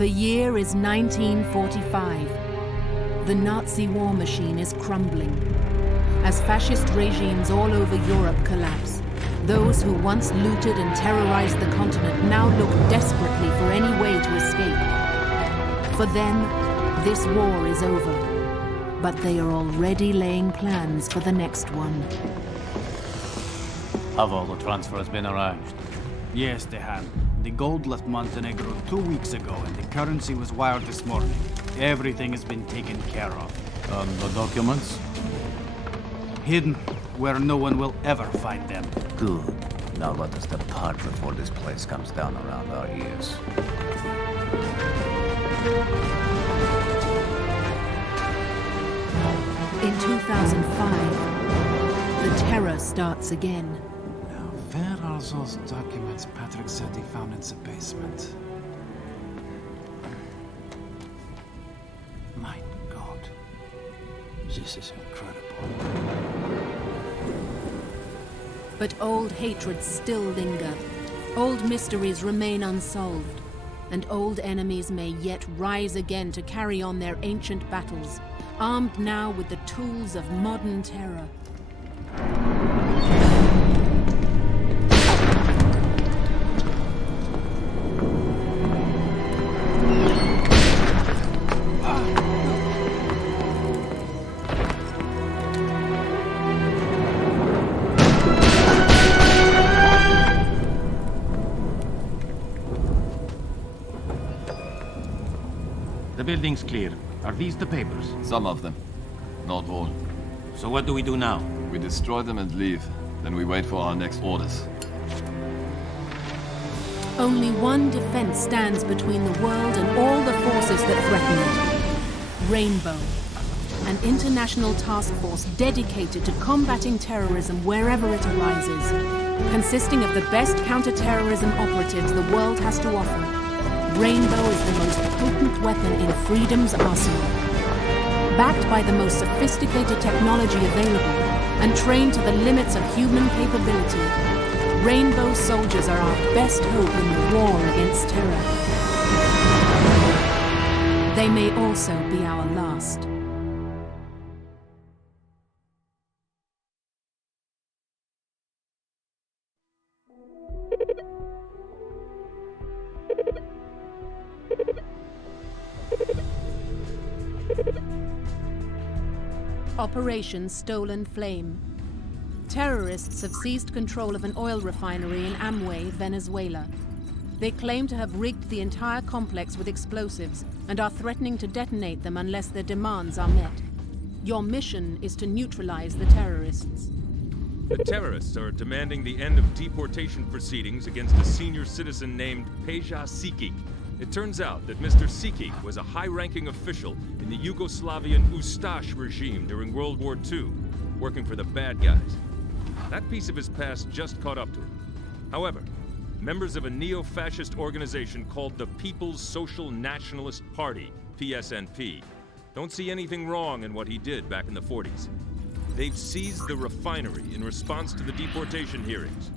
The year is 1945. The Nazi war machine is crumbling. As fascist regimes all over Europe collapse, those who once looted and terrorized the continent now look desperately for any way to escape. For them, this war is over, but they are already laying plans for the next one. Have all the transfers been arranged? Yes, they have. The gold left Montenegro 2 weeks ago, and the currency was wired this morning. Everything has been taken care of. And the documents? Hidden, where no one will ever find them. Good. Now let us depart before this place comes down around our ears. In 2005, the terror starts again. Now, where are those documents Patrick said he found in the basement? My God. This is incredible. But old hatreds still linger. Old mysteries remain unsolved. And old enemies may yet rise again to carry on their ancient battles, armed now with the tools of modern terror. The building's clear. Are these the papers? Some of them. Not all. So what do we do now? We destroy them and leave. Then we wait for our next orders. Only one defense stands between the world and all the forces that threaten it. Rainbow, an international task force dedicated to combating terrorism wherever it arises, consisting of the best counter-terrorism operatives the world has to offer. Rainbow is the most potent weapon in freedom's arsenal. Backed by the most sophisticated technology available and trained to the limits of human capability, Rainbow soldiers are our best hope in the war against terror. They may also be our last. Operation Stolen Flame. Terrorists have seized control of an oil refinery in Amway, Venezuela. They claim to have rigged the entire complex with explosives and are threatening to detonate them unless their demands are met. Your mission is to neutralize the terrorists. The terrorists are demanding the end of deportation proceedings against a senior citizen named Peja Sikic. It turns out that Mr. Sikic was a high-ranking official in the Yugoslavian Ustash regime during World War II, working for the bad guys. That piece of his past just caught up to him. However, members of a neo-fascist organization called the People's Social Nationalist Party, PSNP, don't see anything wrong in what he did back in the 40s. They've seized the refinery in response to the deportation hearings.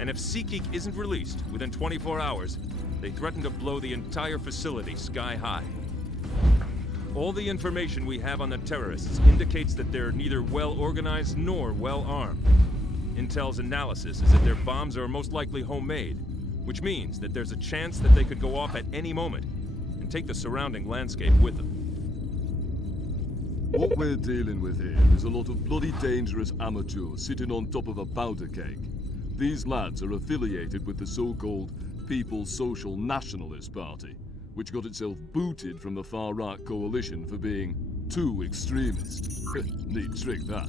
And if Sikic isn't released within 24 hours, they threaten to blow the entire facility sky high. All the information we have on the terrorists indicates that they're neither well organized nor well armed. Intel's analysis is that their bombs are most likely homemade, which means that there's a chance that they could go off at any moment and take the surrounding landscape with them. What we're dealing with here is a lot of bloody dangerous amateurs sitting on top of a powder keg. These lads are affiliated with the so-called People's Social Nationalist Party, which got itself booted from the far-right coalition for being too extremist. Neat trick, that.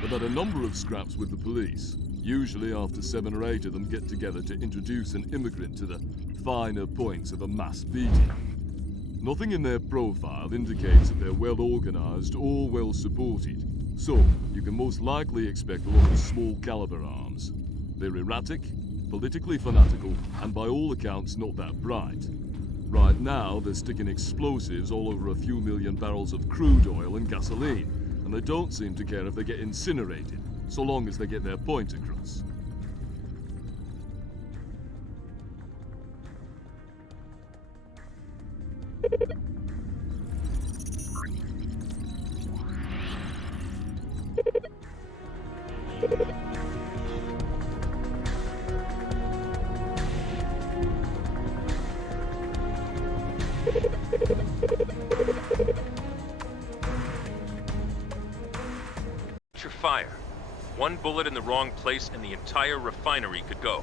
But had a number of scraps with the police. Usually after 7 or 8 of them get together to introduce an immigrant to the finer points of a mass beating. Nothing in their profile indicates that they're well organized or well supported, so you can most likely expect a lot of small caliber arms. They're erratic, politically fanatical, and by all accounts not that bright. Right now, they're sticking explosives all over a few million barrels of crude oil and gasoline, and they don't seem to care if they get incinerated, so long as they get their point across. Your fire. One bullet in the wrong place and the entire refinery could go.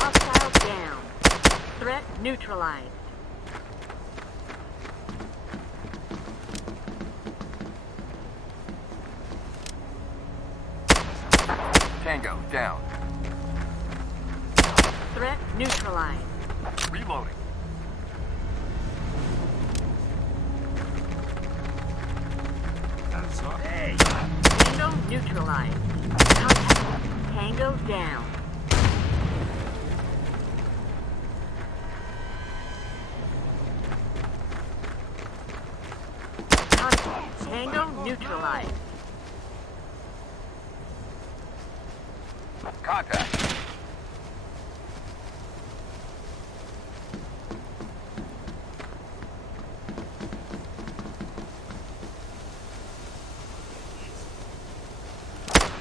Hostile down. Threat neutralized. Tango down. Threat neutralized. Reloading. Tango neutralized. Contact. Tango down. Contact. Tango neutralized. Contact.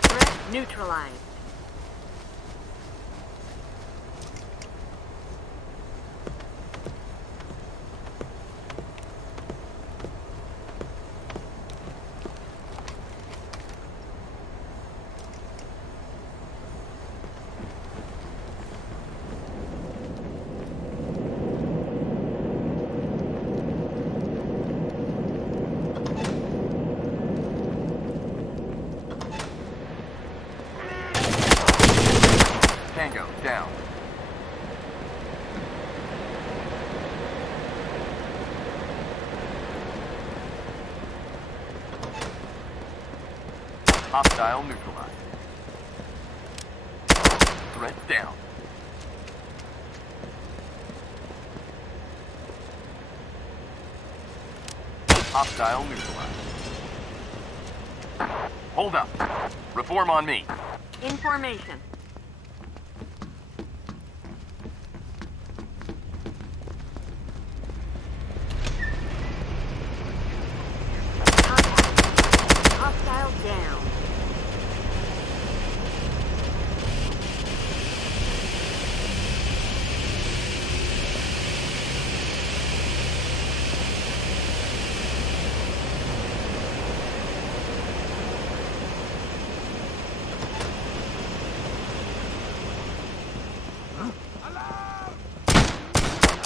Threat neutralized. Tango down. Hostile neutralized. Threat down. Hostile neutralized. Hold up. Reform on me. Information. Contact. Hostile down.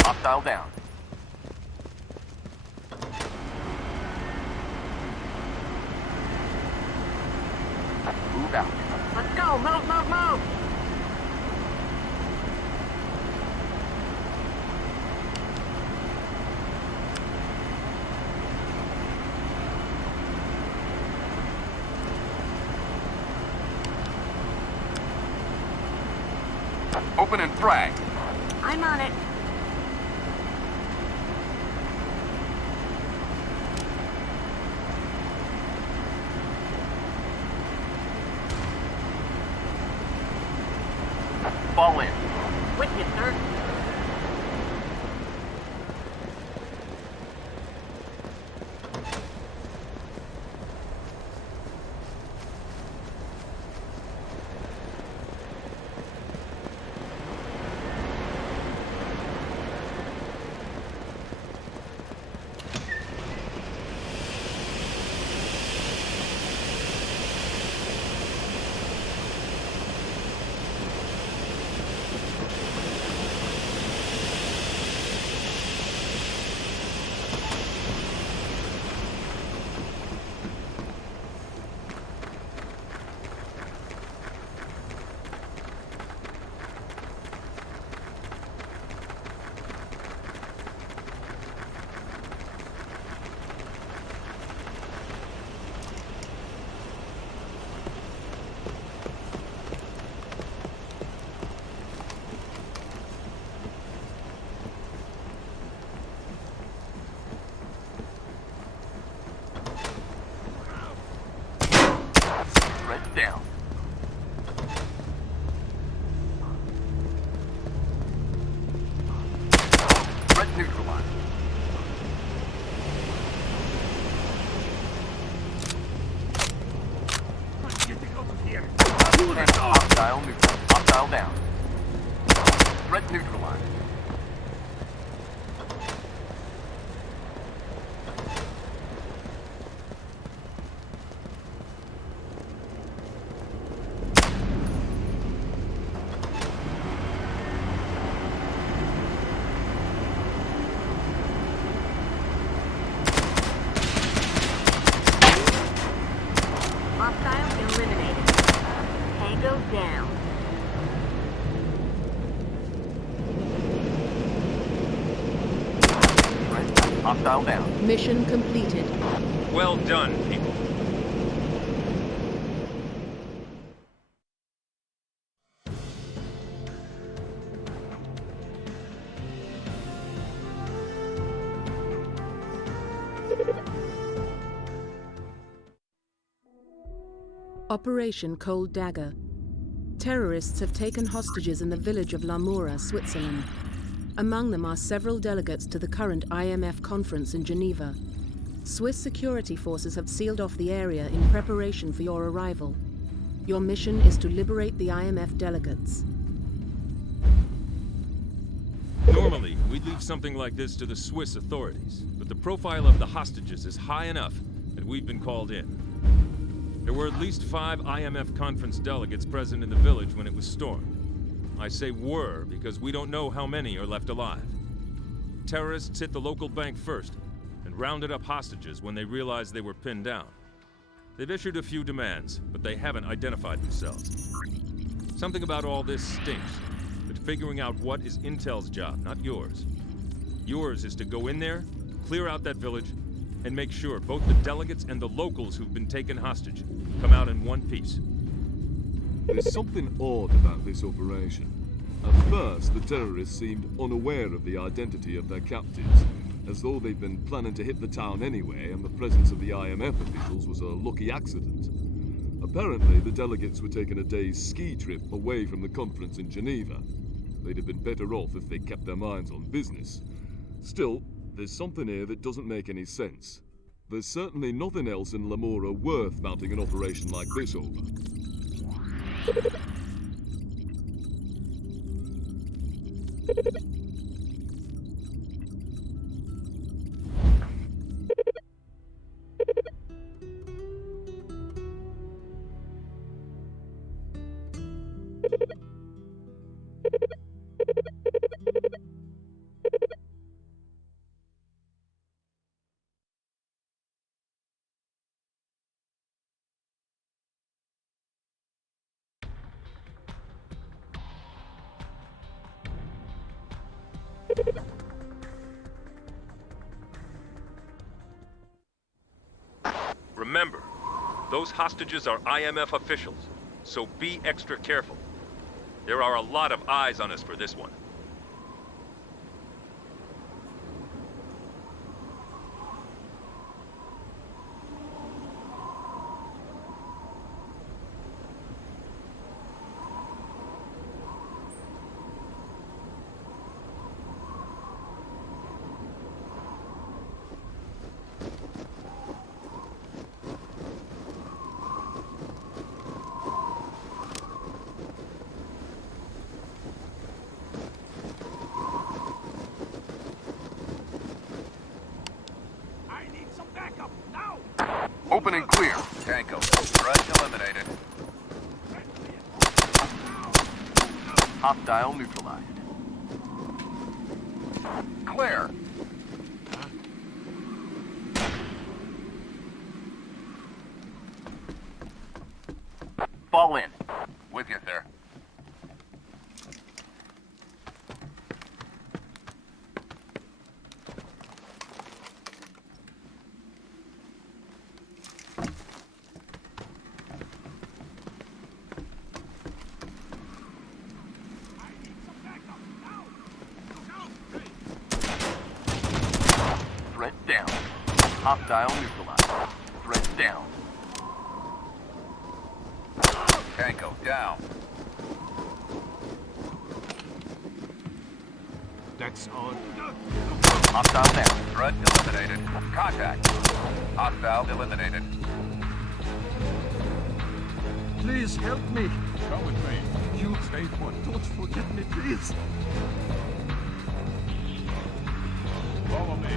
Hostile down. Move out. Let's go. Move, move, move. Open and frag. I'm on it. Fall in. With you, sir. Hostile neutral. Hostile down. Threat neutralized. Hostile eliminated. Tango down. Hostile down. Mission completed. Well done, people. Operation Cold Dagger. Terrorists have taken hostages in the village of Lamura, Switzerland. Among them are several delegates to the current IMF conference in Geneva. Swiss security forces have sealed off the area in preparation for your arrival. Your mission is to liberate the IMF delegates. Normally, we'd leave something like this to the Swiss authorities, but the profile of the hostages is high enough that we've been called in. There were at least 5 IMF conference delegates present in the village when it was stormed. I say were because we don't know how many are left alive. Terrorists hit the local bank first and rounded up hostages when they realized they were pinned down. They've issued a few demands, but they haven't identified themselves. Something about all this stinks, but figuring out what is Intel's job, not yours. Yours is to go in there, clear out that village, and make sure both the delegates and the locals who've been taken hostage come out in one piece. There's something odd about this operation. At first, the terrorists seemed unaware of the identity of their captives, as though they'd been planning to hit the town anyway, and the presence of the IMF officials was a lucky accident. Apparently, the delegates were taking a day's ski trip away from the conference in Geneva. They'd have been better off if they'd kept their minds on business. Still, there's something here that doesn't make any sense. There's certainly nothing else in Lamura worth mounting an operation like this over. Remember, those hostages are IMF officials, so be extra careful. There are a lot of eyes on us for this one. Open and clear. Tango. Threat eliminated. Hostile neutralized. Clear. Fall in. With you, sir. Threat down. Hostile neutralized. Threat down. Tango down. That's on. Hostile down. Threat eliminated. Contact. Hostile eliminated. Please help me. Come with me. You stay put. Don't forget me, please. Follow me.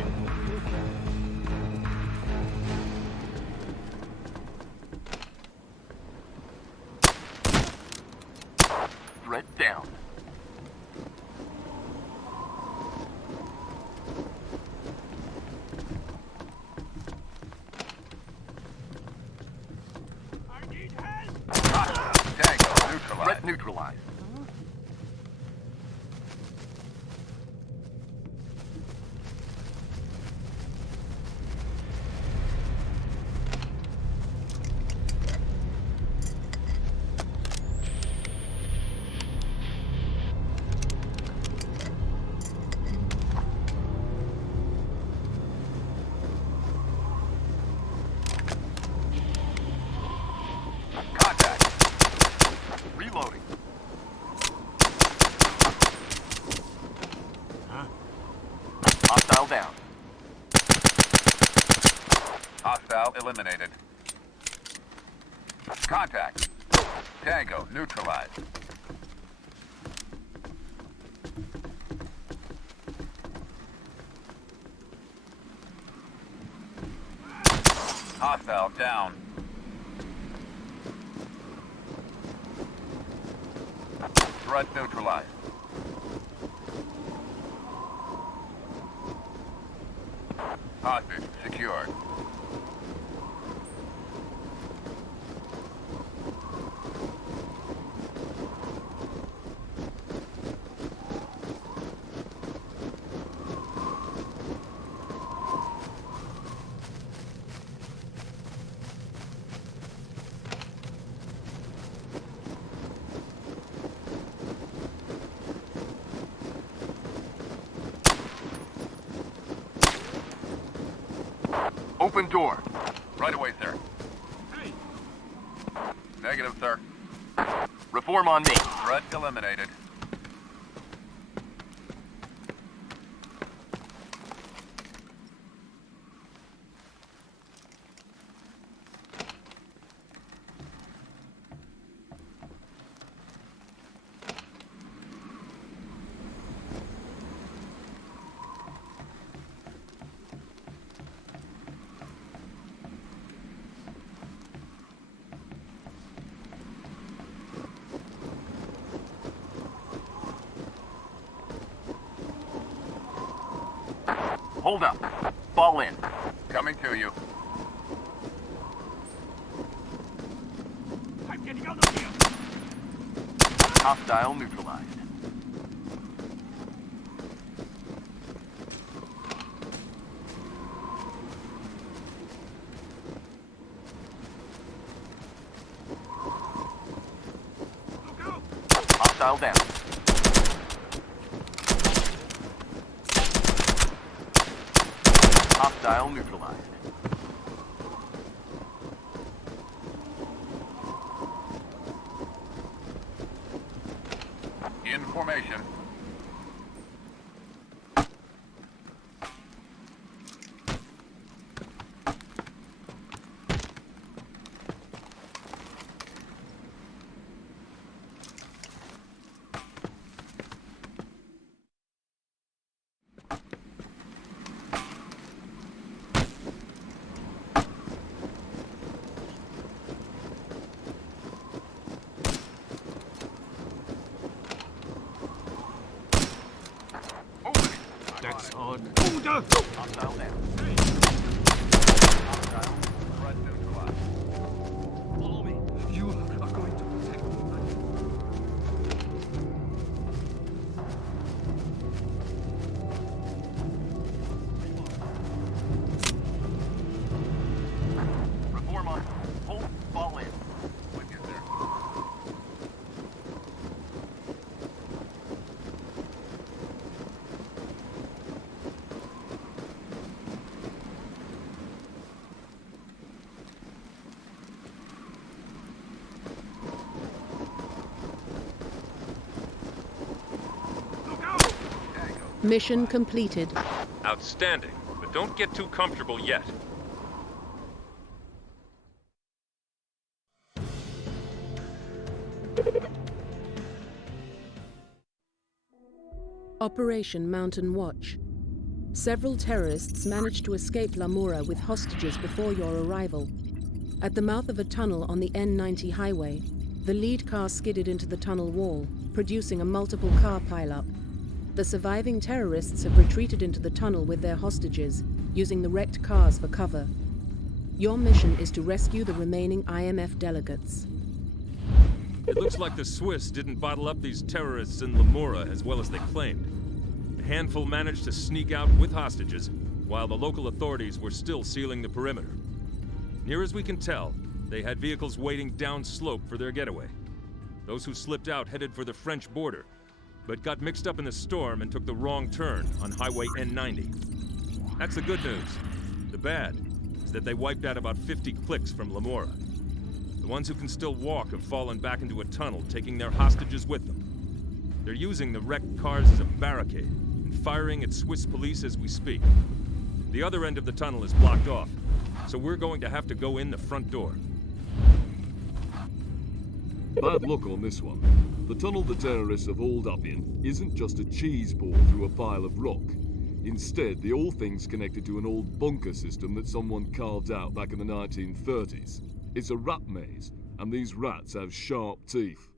Threat down. Tango neutralized. Threat neutralized. Reloading. Hostile down. Hostile eliminated. Contact. Tango neutralized. Hostile down. Threat neutralized. Hostage secured. Open door. Right away, sir. Negative, sir. Reform on me. Threat eliminated. Hold up. Fall in. Coming to you. I'm getting out of here. Hostile neutralized. Hostile down. Hostile neutralized. In formation. That's odd. Hostile down. Hostile. Threat neutralized. Follow me. You are going to protect me. Reform on. Hold. Fall in. With you, sir. Mission completed. Outstanding, but don't get too comfortable yet. Operation Mountain Watch. Several terrorists managed to escape Lamura with hostages before your arrival. At the mouth of a tunnel on the N90 highway, the lead car skidded into the tunnel wall, producing a multiple car pileup. The surviving terrorists have retreated into the tunnel with their hostages, using the wrecked cars for cover. Your mission is to rescue the remaining IMF delegates. It looks like the Swiss didn't bottle up these terrorists in Lamura as well as they claimed. A handful managed to sneak out with hostages, while the local authorities were still sealing the perimeter. Near as we can tell, they had vehicles waiting downslope for their getaway. Those who slipped out headed for the French border, but got mixed up in the storm and took the wrong turn on Highway N90. That's the good news. The bad is that they wiped out about 50 clicks from Lamura. The ones who can still walk have fallen back into a tunnel, taking their hostages with them. They're using the wrecked cars as a barricade and firing at Swiss police as we speak. The other end of the tunnel is blocked off, so we're going to have to go in the front door. Bad luck on this one. The tunnel the terrorists have hauled up in isn't just a cheese ball through a pile of rock. Instead, the whole thing's connected to an old bunker system that someone carved out back in the 1930s. It's a rat maze, and these rats have sharp teeth.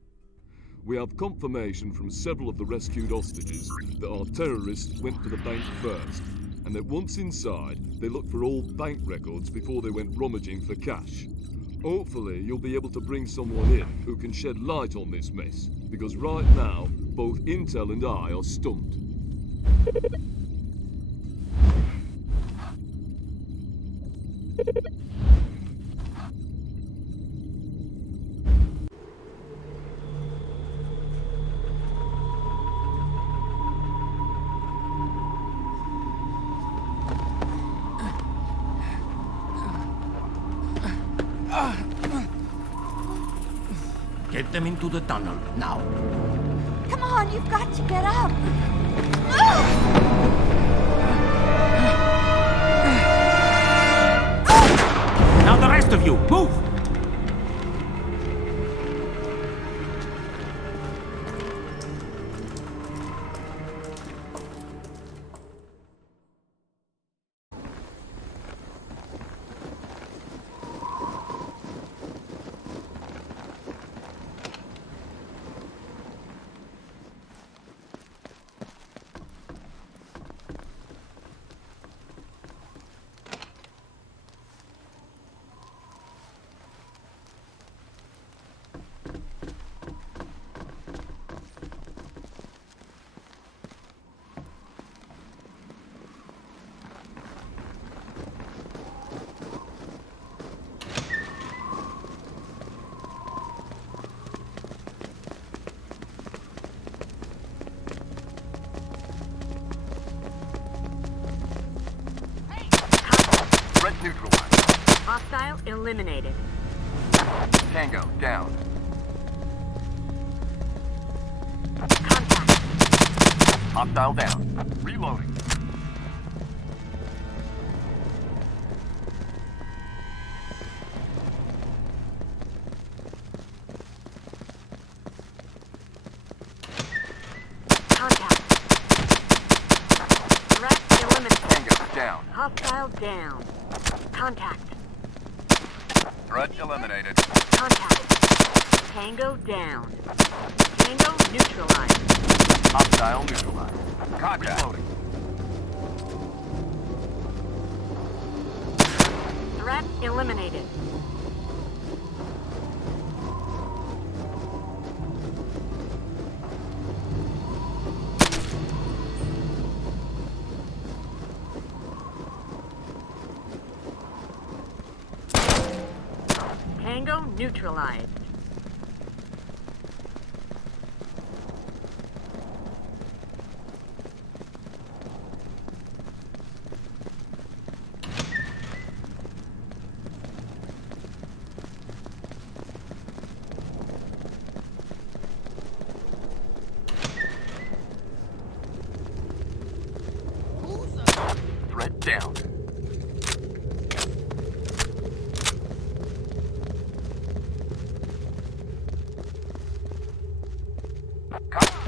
We have confirmation from several of the rescued hostages that our terrorists went to the bank first, and that once inside, they looked for old bank records before they went rummaging for cash. Hopefully, you'll be able to bring someone in who can shed light on this mess, because right now, both Intel and I are stumped. Get them into the tunnel, now. Come on, you've got to get up. Now the rest of you, move! Neutralized. Hostile eliminated. Tango, down. Contact. Hostile down. Reloading. Contact. Threat eliminated. Tango, down. Hostile down. Contact. Threat eliminated. Contact. Tango down. Tango neutralized. Hostile neutralized. Contact. Reloading. Threat eliminated. Tango neutralized. Threat down.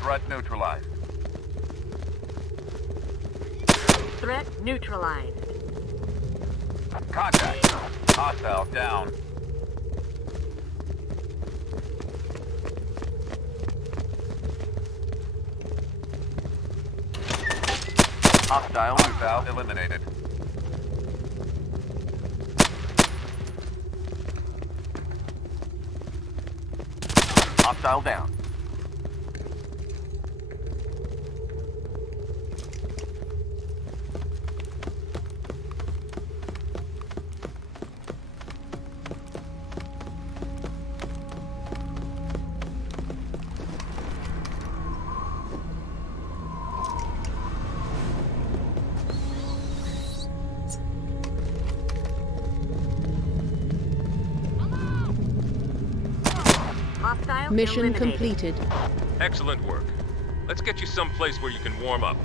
Threat neutralized. Threat neutralized. Contact. Hostile down. Hostile eliminated. Hostile down. Hostile Mission eliminated. completed. Excellent work. Let's get you someplace where you can warm up.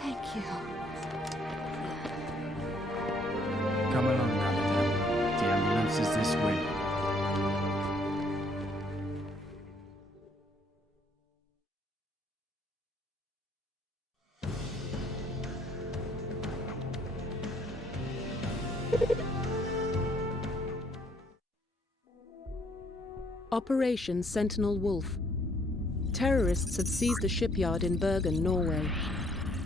Thank you. Come along now, Levan. The ambulance is this way. Operation Sentinel Wolf. Terrorists have seized a shipyard in Bergen, Norway.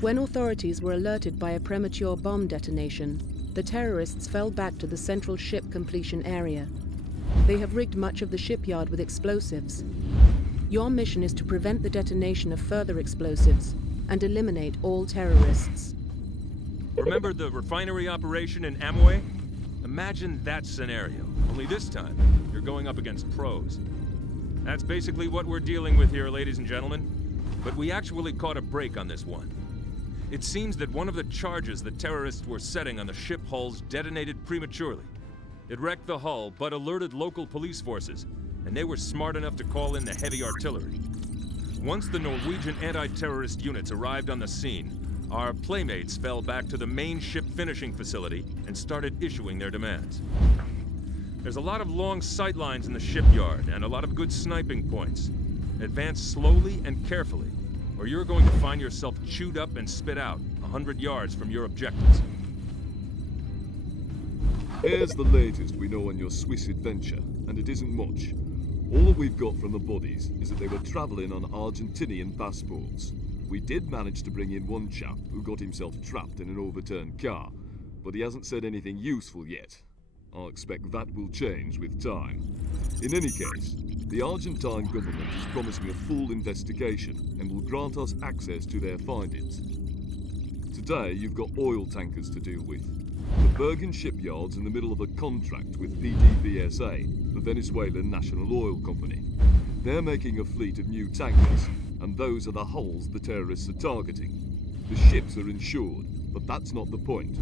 When authorities were alerted by a premature bomb detonation, the terrorists fell back to the central ship completion area. They have rigged much of the shipyard with explosives. Your mission is to prevent the detonation of further explosives and eliminate all terrorists. Remember the refinery operation in Amway? Imagine that scenario, only this time, you're going up against pros. That's basically what we're dealing with here, ladies and gentlemen. But we actually caught a break on this one. It seems that one of the charges the terrorists were setting on the ship hulls detonated prematurely. It wrecked the hull, but alerted local police forces, and they were smart enough to call in the heavy artillery. Once the Norwegian anti-terrorist units arrived on the scene, our playmates fell back to the main ship finishing facility and started issuing their demands. There's a lot of long sight lines in the shipyard and a lot of good sniping points. Advance slowly and carefully, or you're going to find yourself chewed up and spit out 100 yards from your objectives. Here's the latest we know on your Swiss adventure, and it isn't much. All that we've got from the bodies is that they were travelling on Argentinian passports. We did manage to bring in one chap who got himself trapped in an overturned car, but he hasn't said anything useful yet. I expect that will change with time. In any case, the Argentine government is promising a full investigation and will grant us access to their findings. Today, you've got oil tankers to deal with. The Bergen shipyard's in the middle of a contract with PDVSA, the Venezuelan National Oil Company. They're making a fleet of new tankers, and those are the hulls the terrorists are targeting. The ships are insured, but that's not the point.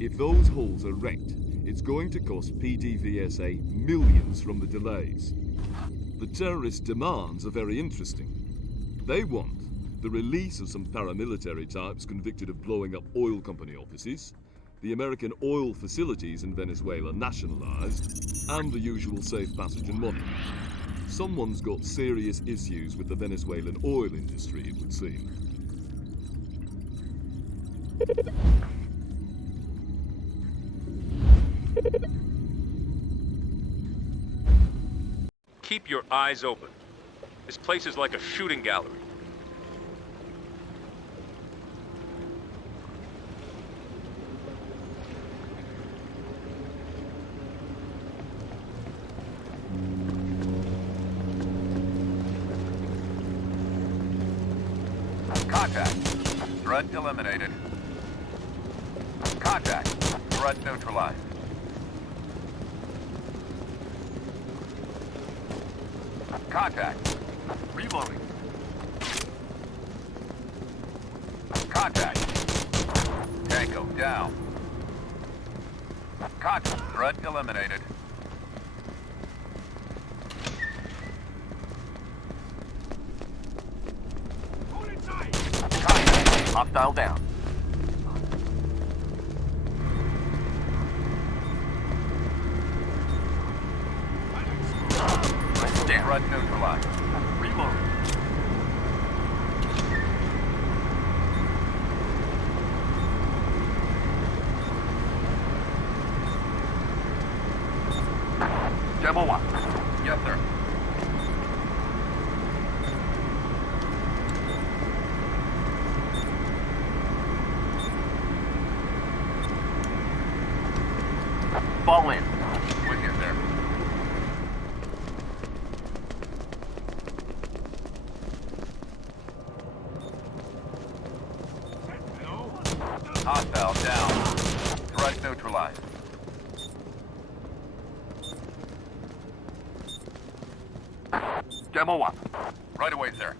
If those hulls are wrecked, it's going to cost PDVSA millions from the delays. The terrorist demands are very interesting. They want the release of some paramilitary types convicted of blowing up oil company offices, the American oil facilities in Venezuela nationalized, and the usual safe passage and money. Someone's got serious issues with the Venezuelan oil industry, it would seem. Keep your eyes open. This place is like a shooting gallery. Contact. Threat eliminated. Contact. Threat neutralized. Contact. Reloading. Contact. Tango down. Contact. Threat eliminated. Contact. Hostile down. Threat neutralized. Reload. Demo 1. Yes, sir. Fall in. With you, sir. Hostile down. Threat neutralized. Demo 1. Right away, sir.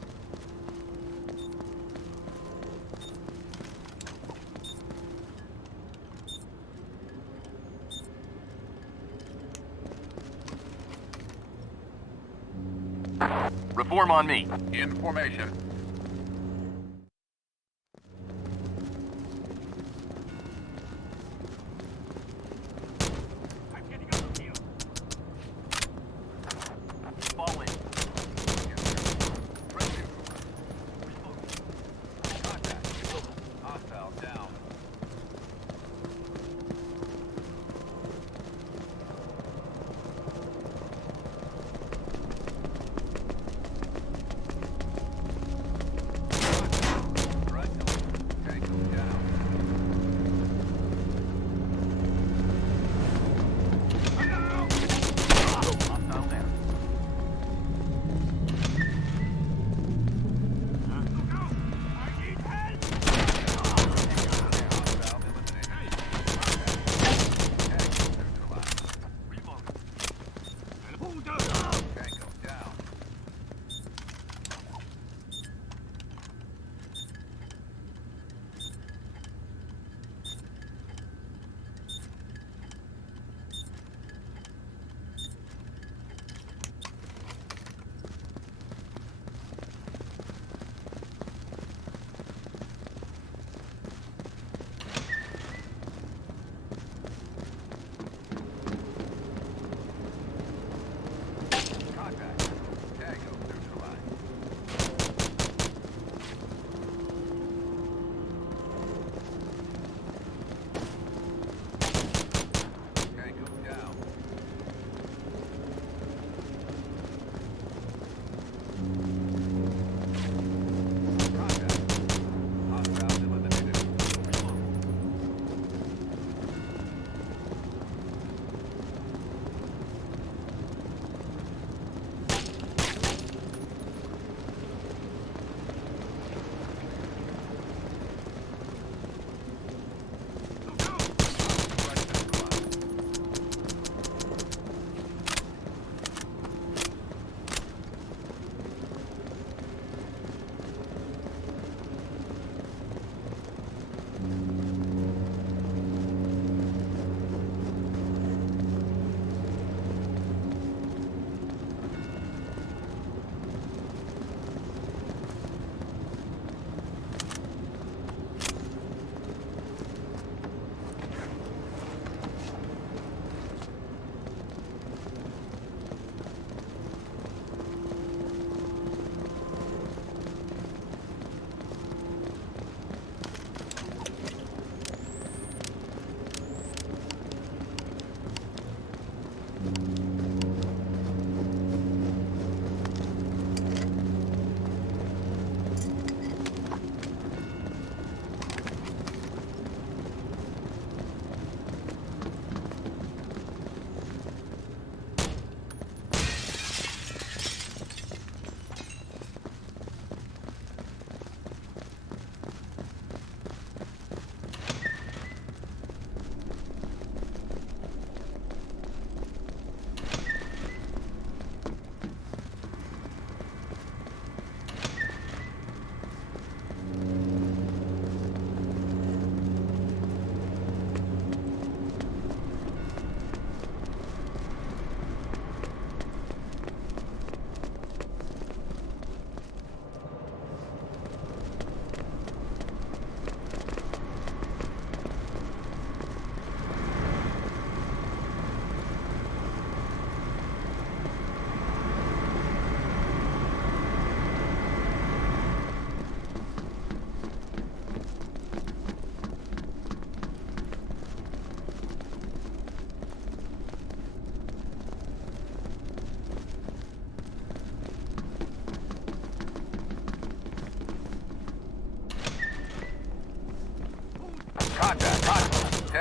Reform on me. In formation. Fall in. Contact. Hostile down.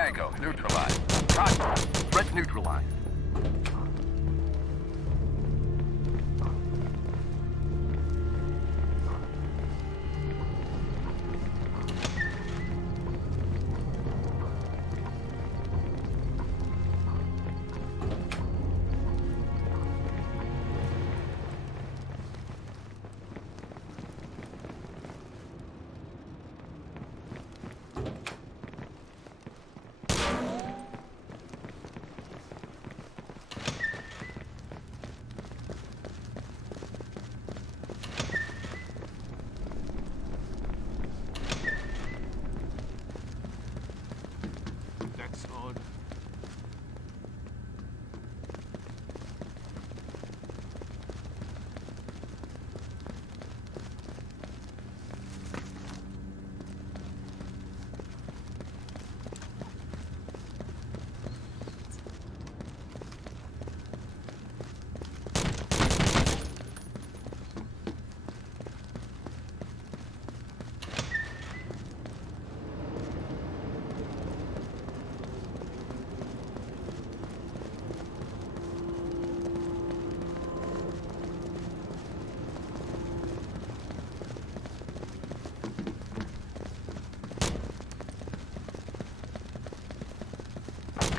Tango, neutralized. Contact. Threat neutralized. That's odd.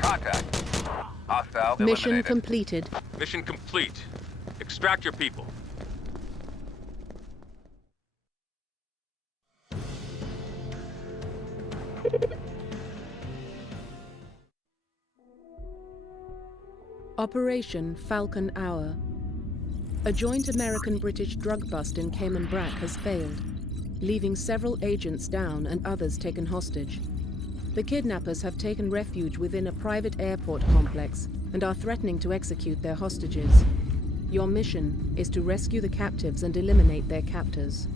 Contact. Hostile Mission eliminated. completed. Mission complete. Extract your people. Operation Falcon Hour. A joint American-British drug bust in Cayman Brac has failed, leaving several agents down and others taken hostage. The kidnappers have taken refuge within a private airport complex and are threatening to execute their hostages. Your mission is to rescue the captives and eliminate their captors.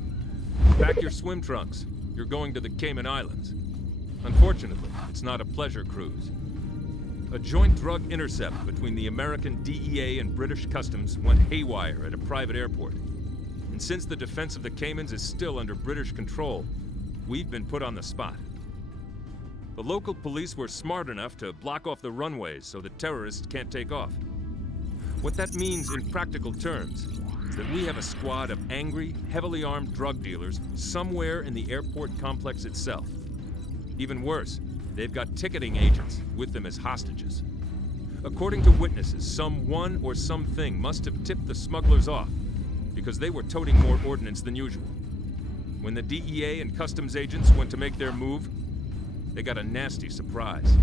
Pack your swim trunks. You're going to the Cayman Islands. Unfortunately, it's not a pleasure cruise. A joint drug intercept between the American DEA and British Customs went haywire at a private airport. And since the defense of the Caymans is still under British control, we've been put on the spot. The local police were smart enough to block off the runways so the terrorists can't take off. What that means in practical terms is that we have a squad of angry, heavily armed drug dealers somewhere in the airport complex itself. Even worse, they've got ticketing agents with them as hostages. According to witnesses, someone or something must have tipped the smugglers off because they were toting more ordnance than usual. When the DEA and customs agents went to make their move, they got a nasty surprise.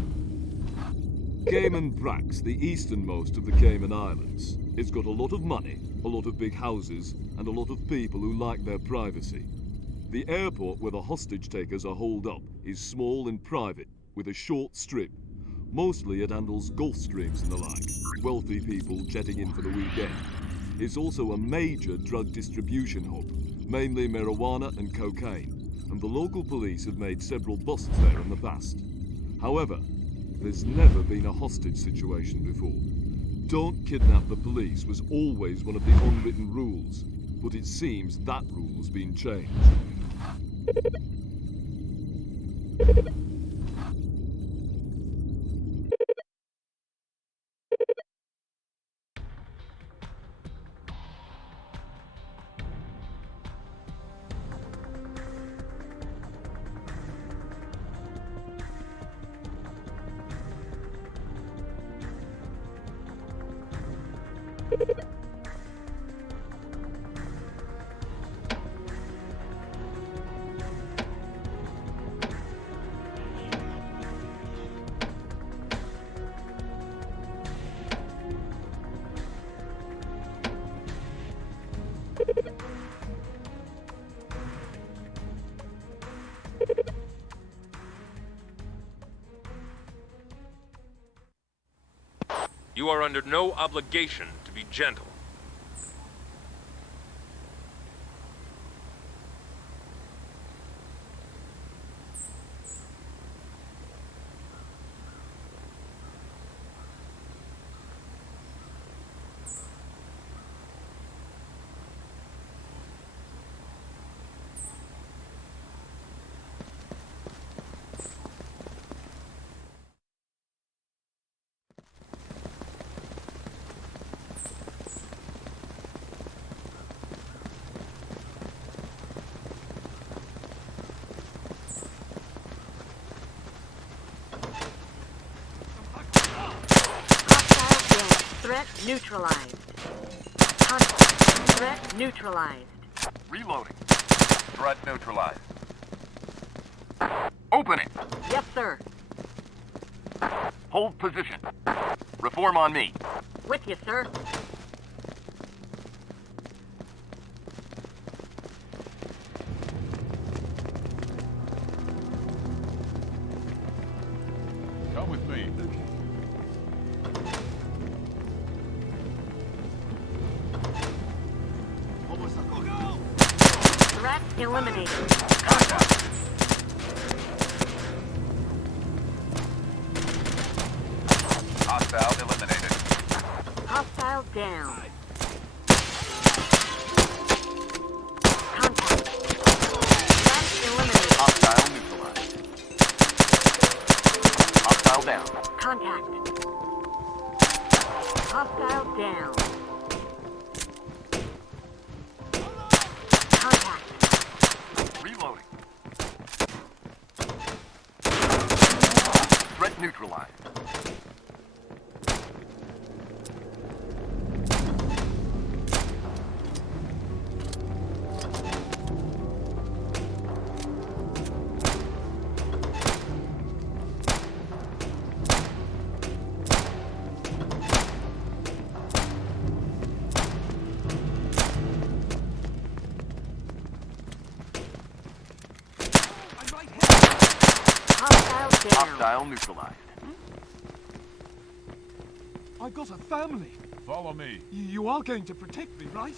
Cayman Brac's the easternmost of the Cayman Islands. It's got a lot of money, a lot of big houses, and a lot of people who like their privacy. The airport where the hostage takers are holed up is small and private, with a short strip. Mostly it handles Gulf Streams and the like, wealthy people jetting in for the weekend. It's also a major drug distribution hub, mainly marijuana and cocaine, and the local police have made several busts there in the past. However, there's never been a hostage situation before. Don't kidnap the police was always one of the unwritten rules, but it seems that rule's been changed. You are under no obligation to be gentle. Threat neutralized. Contact. Threat neutralized. Reloading. Threat neutralized. Open it. Yes, sir. Hold position. Reform on me. With you, sir. Come with me. Threat eliminated. Contact. Hostile eliminated. Hostile down. Contact. Threat eliminated. Hostile neutralized. Hostile down. Contact. Hostile down. Contact. Reloading. Threat neutralized. Hostile down. Hostile neutralized. I got a family. Follow me. You are going to protect me, right?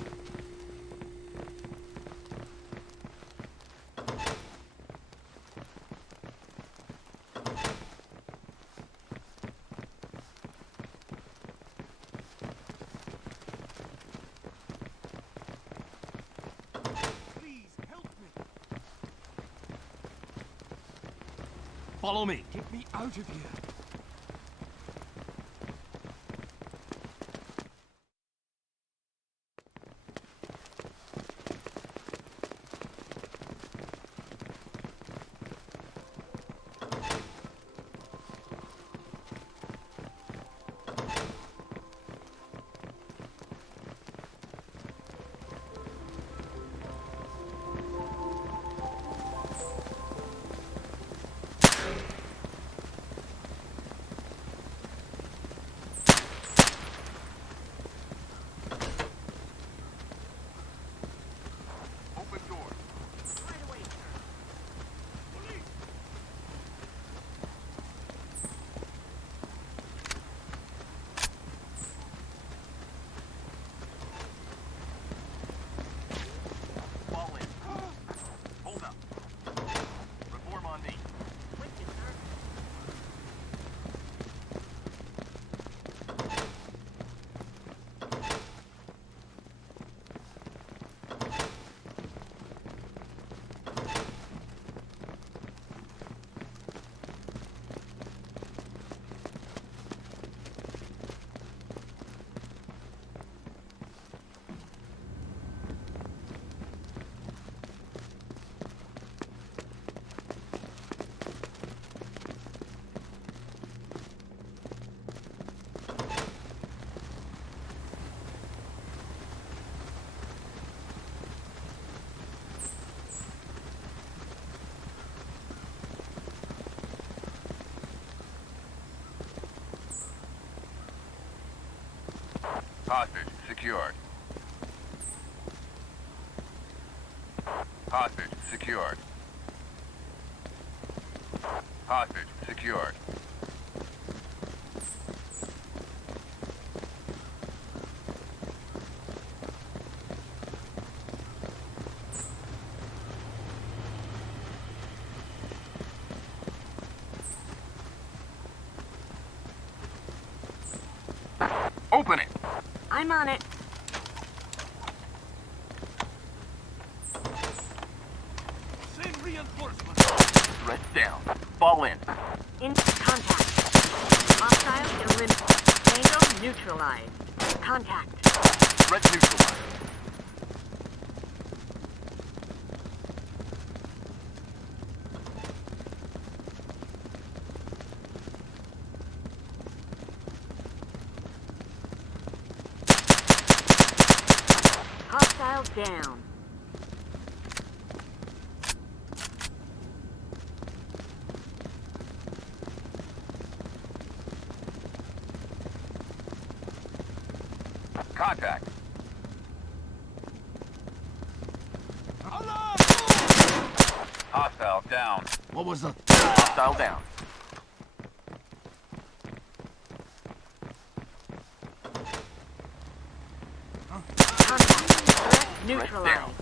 Please help me. Follow me. Get me out of here. Open door. Fall in. Hold up. Reform on me. With you, sir. Hostage secured. Hostage secured. Hostage secured. Open it. I'm on it. Send reinforcements. Threat down. Fall in. In contact. Hostile eliminated. Tango neutralized. Contact. Threat neutralized. down. Contact. Hostile down. What was that? Hostile down. Contact. Threat neutralized.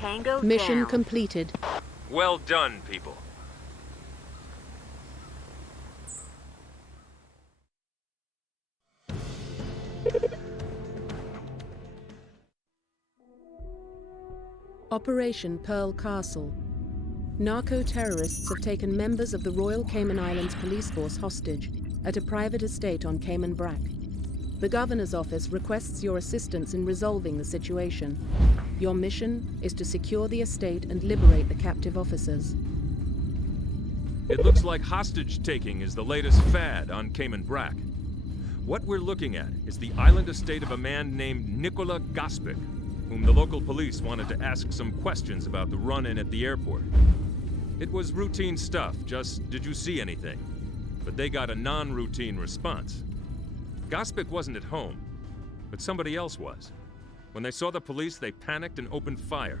Tango Mission down. completed. Well done, people. Operation Pearl Castle. Narco-terrorists have taken members of the Royal Cayman Islands police force hostage at a private estate on Cayman Brac. The Governor's office requests your assistance in resolving the situation. Your mission is to secure the estate and liberate the captive officers. It looks like hostage-taking is the latest fad on Cayman Brac. What we're looking at is the island estate of a man named Nikola Gospic, whom the local police wanted to ask some questions about the run-in at the airport. It was routine stuff, just, did you see anything? But they got a non-routine response. Gospic wasn't at home, but somebody else was. When they saw the police, they panicked and opened fire.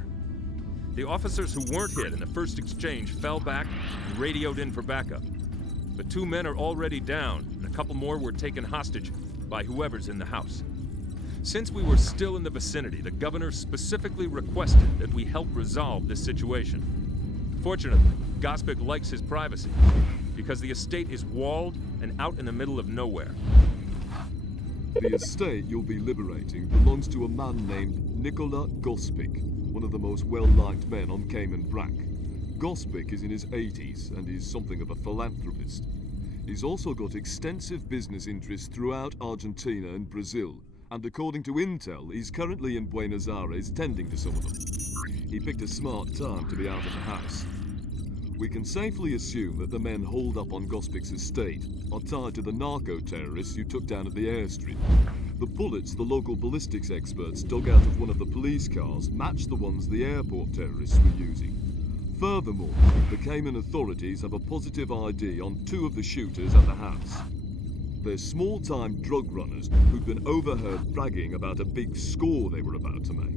The officers who weren't hit in the first exchange fell back and radioed in for backup. But 2 men are already down, and a couple more were taken hostage by whoever's in the house. Since we were still in the vicinity, the governor specifically requested that we help resolve this situation. Fortunately, Gospic likes his privacy, because the estate is walled and out in the middle of nowhere. The estate you'll be liberating belongs to a man named Nikola Gospic, one of the most well-liked men on Cayman Brac. Gospic is in his 80s and is something of a philanthropist. He's also got extensive business interests throughout Argentina and Brazil, and according to intel, he's currently in Buenos Aires tending to some of them. He picked a smart time to be out of the house. We can safely assume that the men holed up on Gospic's estate are tied to the narco-terrorists you took down at the airstrip. The bullets the local ballistics experts dug out of one of the police cars match the ones the airport terrorists were using. Furthermore, the Cayman authorities have a positive ID on 2 of the shooters at the house. They're small-time drug runners who'd been overheard bragging about a big score they were about to make.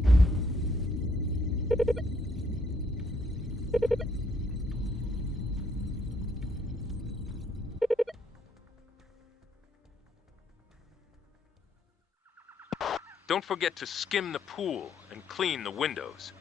Don't forget to skim the pool and clean the windows.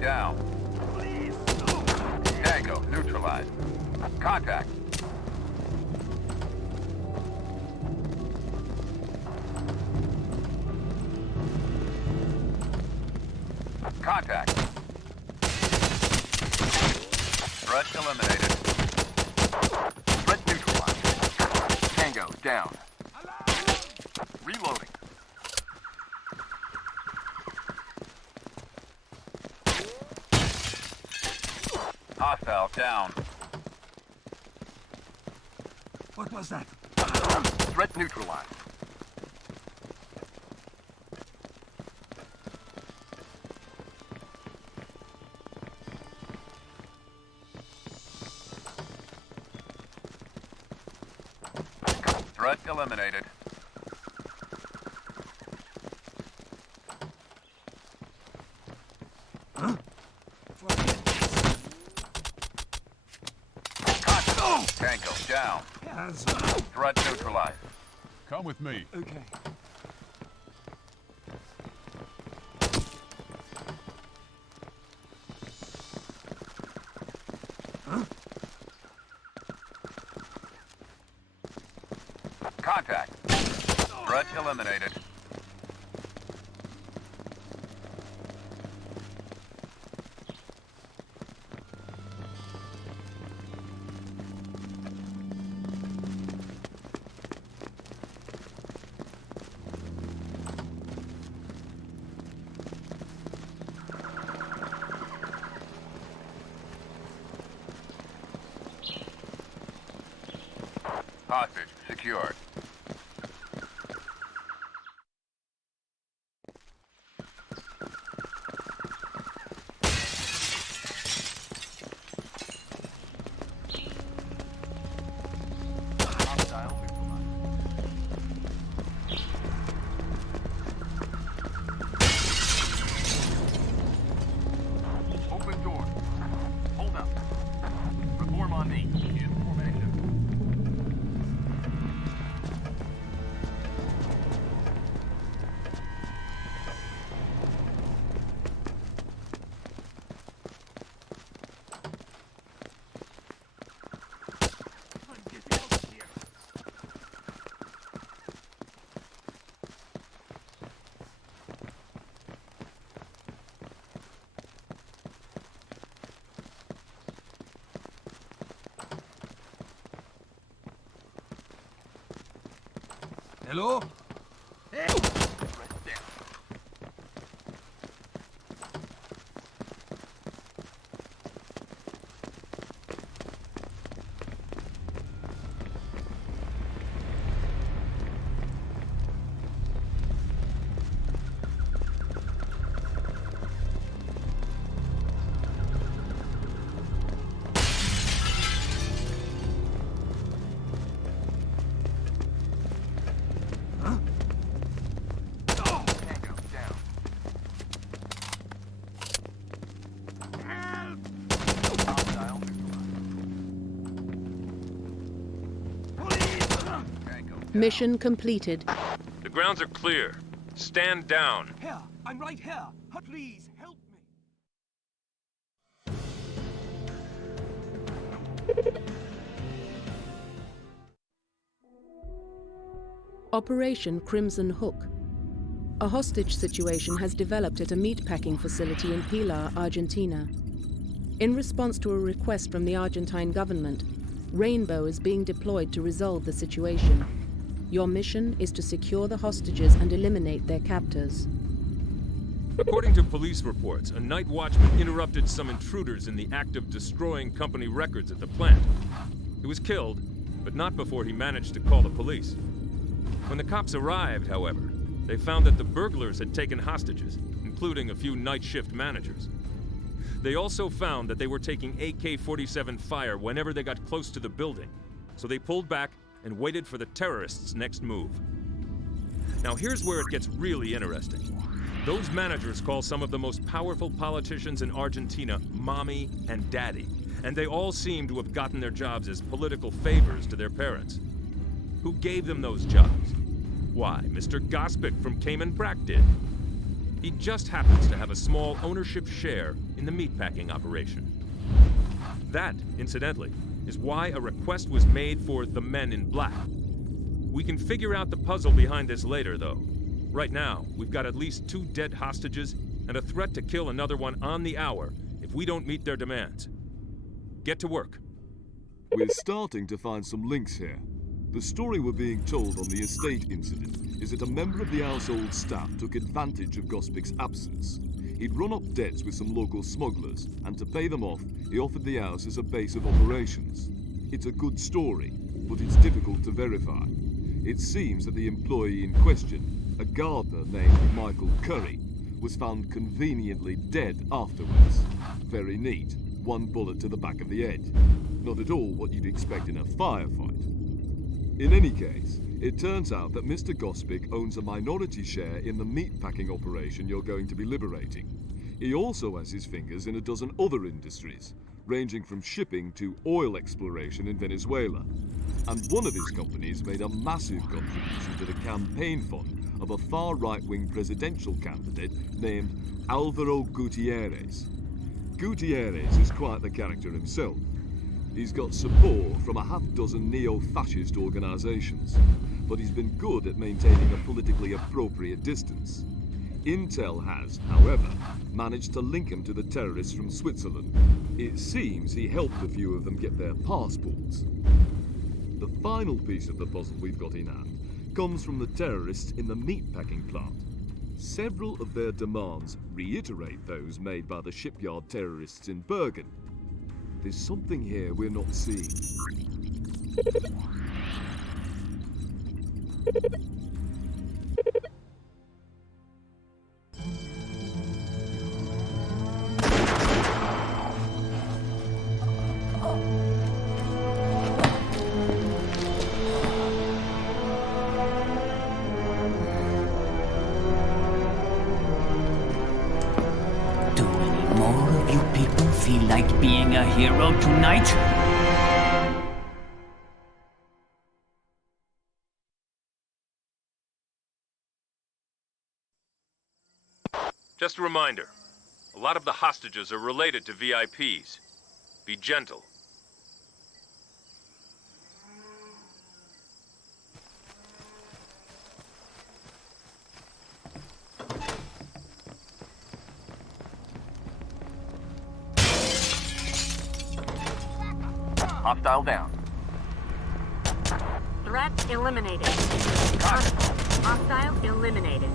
down. Tango, neutralized. Contact. Contact. Threat eliminated. Threat neutralized. Tango, down. Reloading. Hostile down. What was that? Threat neutralized. Threat eliminated. Tango down. Yes. Threat neutralized. Come with me. Okay. Contact. Threat eliminated. Hostage secured. Hostile neutralized. Open door. Hold up. Reform on me. In formation. Hello? Mission completed. The grounds are clear. Stand down. Here, I'm right here. Please help me. Operation Crimson Hook. A hostage situation has developed at a meatpacking facility in Pilar, Argentina. In response to a request from the Argentine government, Rainbow is being deployed to resolve the situation. Your mission is to secure the hostages and eliminate their captors. According to police reports, a night watchman interrupted some intruders in the act of destroying company records at the plant. He was killed, but not before he managed to call the police. When the cops arrived, however, they found that the burglars had taken hostages, including a few night shift managers. They also found that they were taking AK-47 fire whenever they got close to the building, so they pulled back and waited for the terrorists' next move. Now here's where it gets really interesting. Those managers call some of the most powerful politicians in Argentina Mommy and Daddy, and they all seem to have gotten their jobs as political favors to their parents. Who gave them those jobs? Why, Mr. Gospic from Cayman Brack did. He just happens to have a small ownership share in the meatpacking operation. That, incidentally, is why a request was made for the Men in Black. We can figure out the puzzle behind this later, though. Right now, we've got at least 2 dead hostages and a threat to kill another one on the hour if we don't meet their demands. Get to work. We're starting to find some links here. The story we're being told on the estate incident is that a member of the household staff took advantage of Gospic's absence. He'd run up debts with some local smugglers, and to pay them off, he offered the house as a base of operations. It's a good story, but it's difficult to verify. It seems that the employee in question, a gardener named Michael Curry, was found conveniently dead afterwards. Very neat. 1 bullet to the back of the head. Not at all what you'd expect in a firefight. In any case, it turns out that Mr. Gospic owns a minority share in the meatpacking operation you're going to be liberating. He also has his fingers in a dozen other industries, ranging from shipping to oil exploration in Venezuela. And one of his companies made a massive contribution to the campaign fund of a far right-wing presidential candidate named Alvaro Gutierrez. Gutierrez is quite the character himself. He's got support from a half-dozen neo-fascist organizations, but he's been good at maintaining a politically appropriate distance. Intel has, however, managed to link him to the terrorists from Switzerland. It seems he helped a few of them get their passports. The final piece of the puzzle we've got in hand comes from the terrorists in the meatpacking plant. Several of their demands reiterate those made by the shipyard terrorists in Bergen. There's something here we're not seeing. Feel like being a hero tonight? Just a reminder, a lot of the hostages are related to VIPs. Be gentle. Hostile down. Threat eliminated. Hostile eliminated.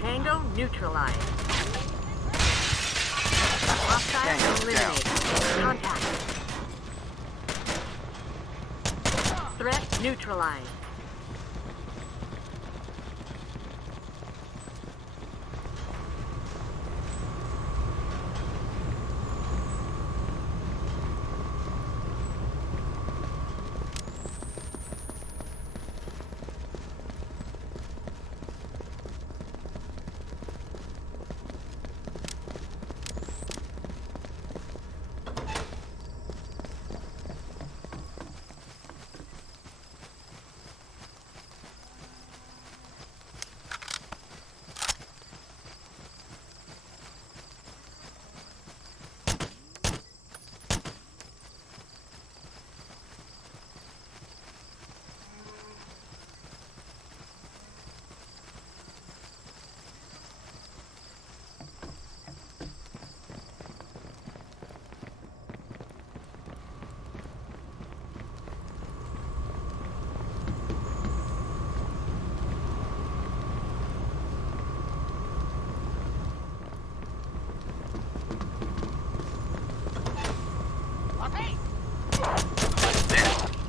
Tango neutralized. Hostile eliminated. Contact. Threat neutralized.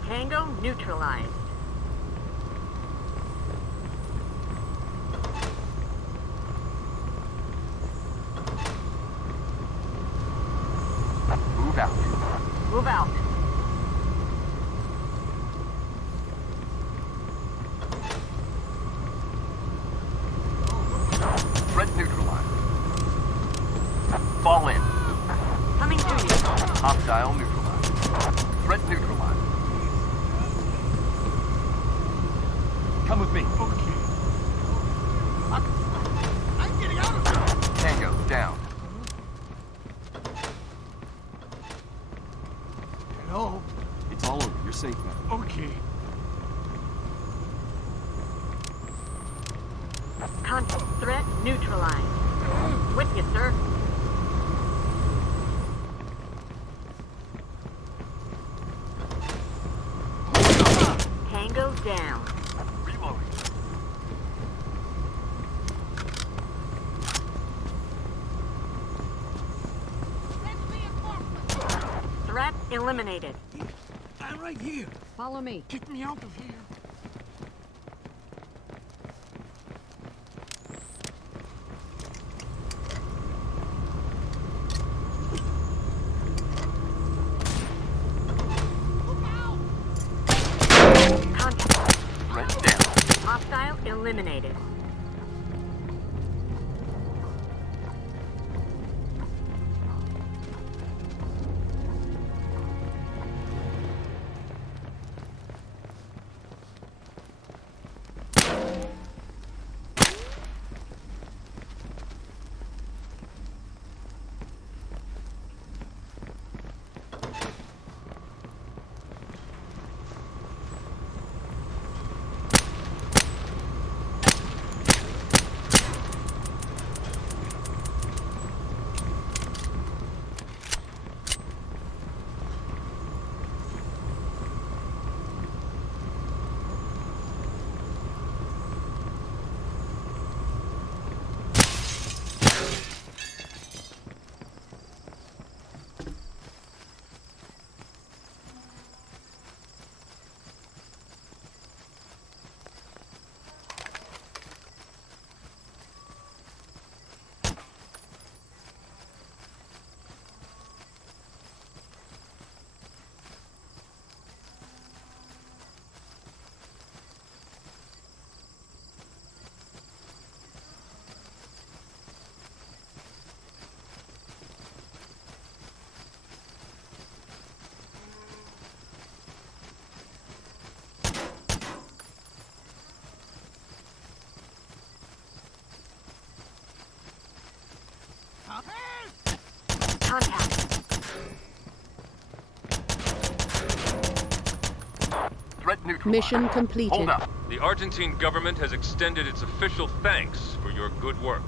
Tango neutralized. Move out. Move out. Threat neutralized. Hostile neutralized. Threat neutralized. Come with me. Okay. I'm getting out of here. Tango, down. Hello? It's all over. You're safe now. Okay. Contact threat neutralized. With you, sir. Tango down. Reloading. Threat eliminated. I'm right here. Follow me. Get me out of here. Contact. Threat down. Hostile eliminated. Contact. Threat neutralized. Mission completed. Hold up. The Argentine government has extended its official thanks for your good work.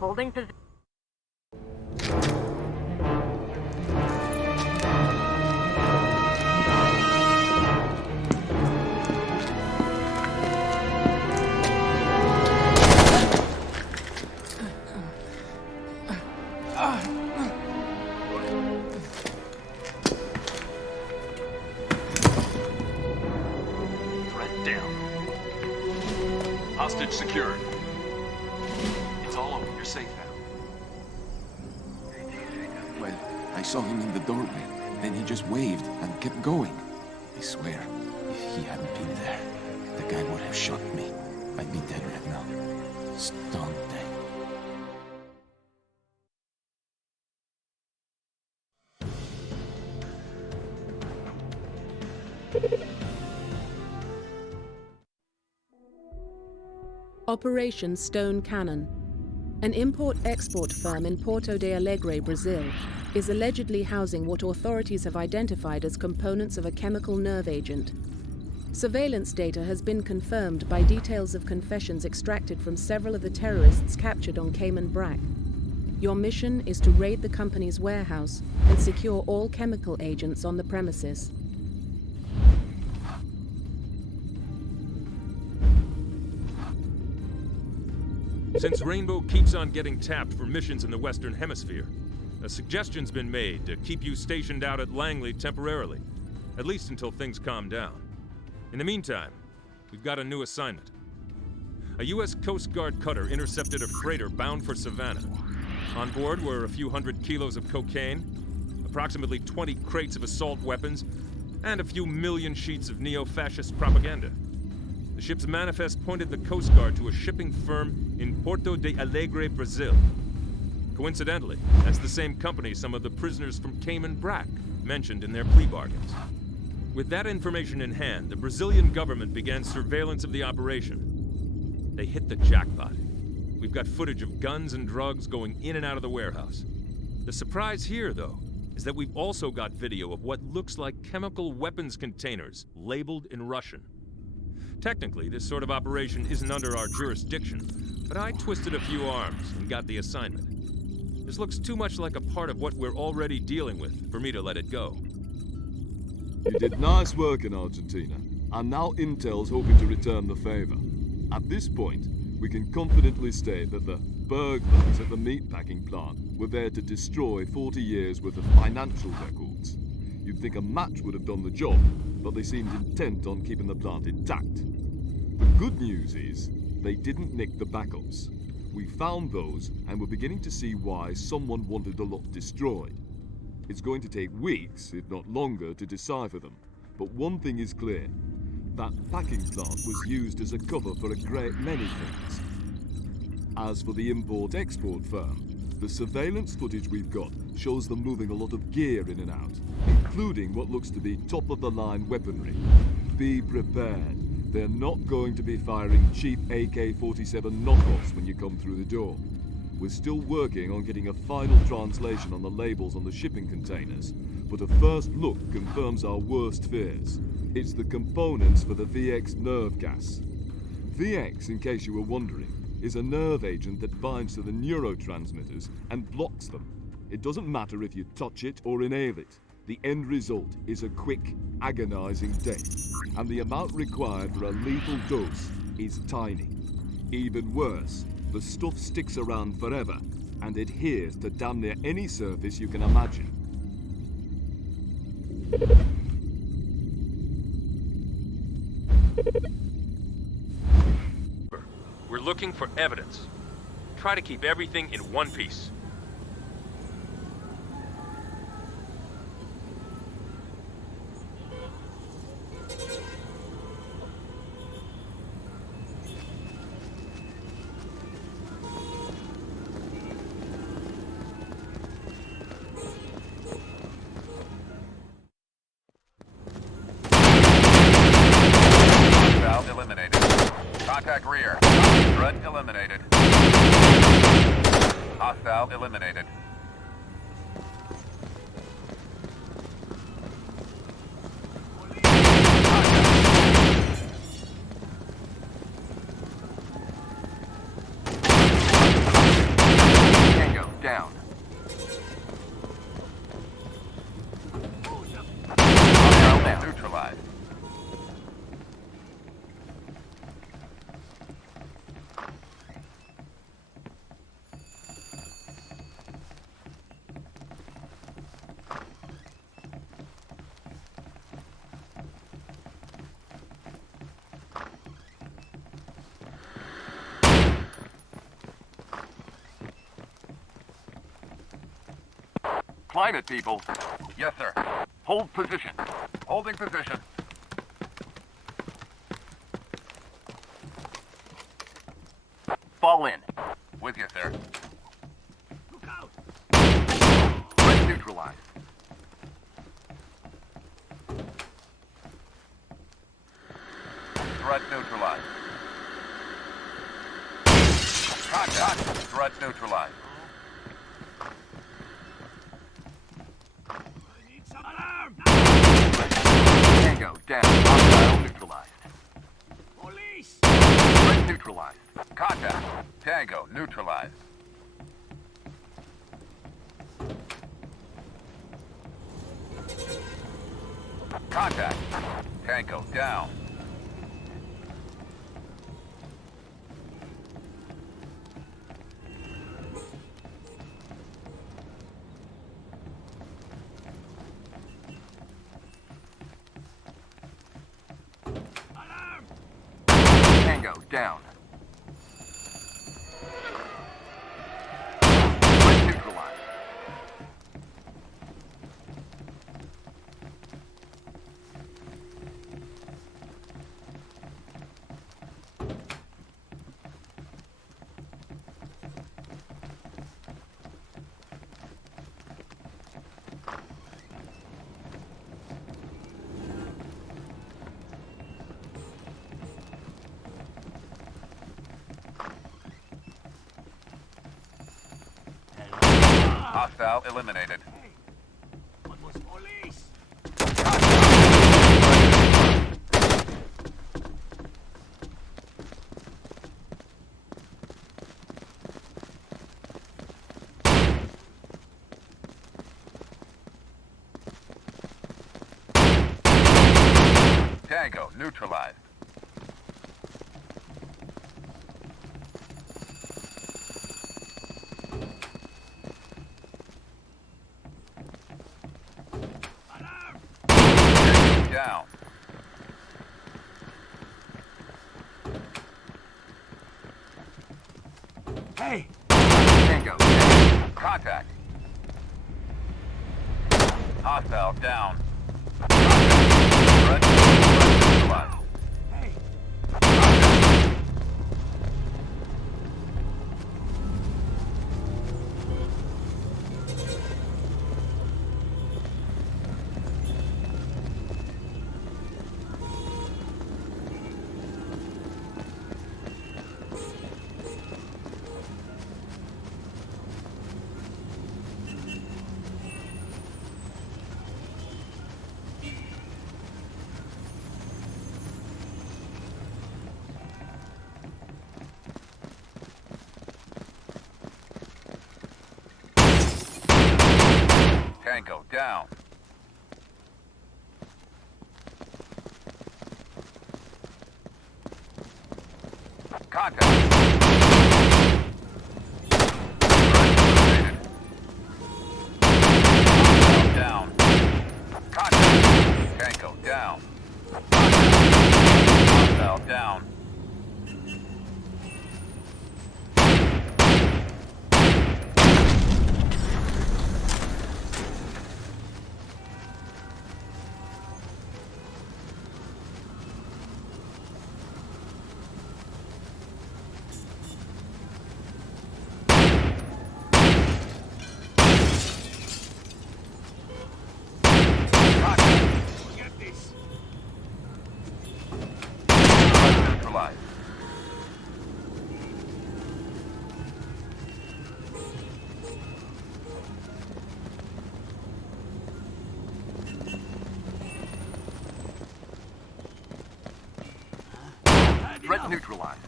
Holding position. Threat down. Hostage secured. It's all over. You're safe now. Well, I saw him in the doorway. Then he just waved and kept going. I swear, if he hadn't been there, the guy would have shot me. I'd be dead right now. Stone dead. Operation Stone Cannon. An import-export firm in Porto de Alegre, Brazil, is allegedly housing what authorities have identified as components of a chemical nerve agent. Surveillance data has been confirmed by details of confessions extracted from several of the terrorists captured on Cayman Brac. Your mission is to raid the company's warehouse and secure all chemical agents on the premises. Since Rainbow keeps on getting tapped for missions in the Western Hemisphere, a suggestion's been made to keep you stationed out at Langley temporarily, at least until things calm down. In the meantime, we've got a new assignment. A U.S. Coast Guard cutter intercepted a freighter bound for Savannah. On board were a few hundred kilos of cocaine, approximately 20 crates of assault weapons, and a few million sheets of neo-fascist propaganda. The ship's manifest pointed the Coast Guard to a shipping firm in Porto de Alegre, Brazil. Coincidentally, that's the same company some of the prisoners from Cayman Brack mentioned in their plea bargains. With that information in hand, the Brazilian government began surveillance of the operation. They hit the jackpot. We've got footage of guns and drugs going in and out of the warehouse. The surprise here, though, is that we've also got video of what looks like chemical weapons containers labeled in Russian. Technically, this sort of operation isn't under our jurisdiction, but I twisted a few arms and got the assignment. This looks too much like a part of what we're already dealing with for me to let it go. You did nice work in Argentina, and now Intel's hoping to return the favor. At this point, we can confidently state that the burglars at the meatpacking plant were there to destroy 40 years worth of financial records. You'd think a match would have done the job, but they seemed intent on keeping the plant intact. The good news is, they didn't nick the backups. We found those, and we're beginning to see why someone wanted the lot destroyed. It's going to take weeks, if not longer, to decipher them. But one thing is clear. That packing plant was used as a cover for a great many things. As for the import-export firm, the surveillance footage we've got shows them moving a lot of gear in and out, including what looks to be top-of-the-line weaponry. Be prepared. They're not going to be firing cheap AK-47 knockoffs when you come through the door. We're still working on getting a final translation on the labels on the shipping containers, but a first look confirms our worst fears. It's the components for the VX nerve gas. VX, in case you were wondering, is a nerve agent that binds to the neurotransmitters and blocks them. It doesn't matter if you touch it or inhale it. The end result is a quick, agonizing death, and the amount required for a lethal dose is tiny. Even worse, the stuff sticks around forever and adheres to damn near any surface you can imagine. We're looking for evidence. Try to keep everything in one piece. Eliminated. Contact rear. Threat eliminated. Hostile eliminated. Tango down. Hostile neutralized. Climb it, people. Yes, sir. Hold position. Holding position. Fall in. With you, sir. Look out! Threat neutralized. Threat neutralized. Contact. Threat neutralized. Tango down. Hostile neutralized. Police! Threat neutralized. Contact. Tango neutralized. Contact. Tango down. Tango down. Threat neutralized. Hostile eliminated. What was police? Tango neutralized. Down. Hey! Tango. Contact. Hostile down. Red neutralized. Hey! Tango down. Contact. Down. Contact. Tango down. Hostile down. Forget this! Neutralized. Threat neutralized.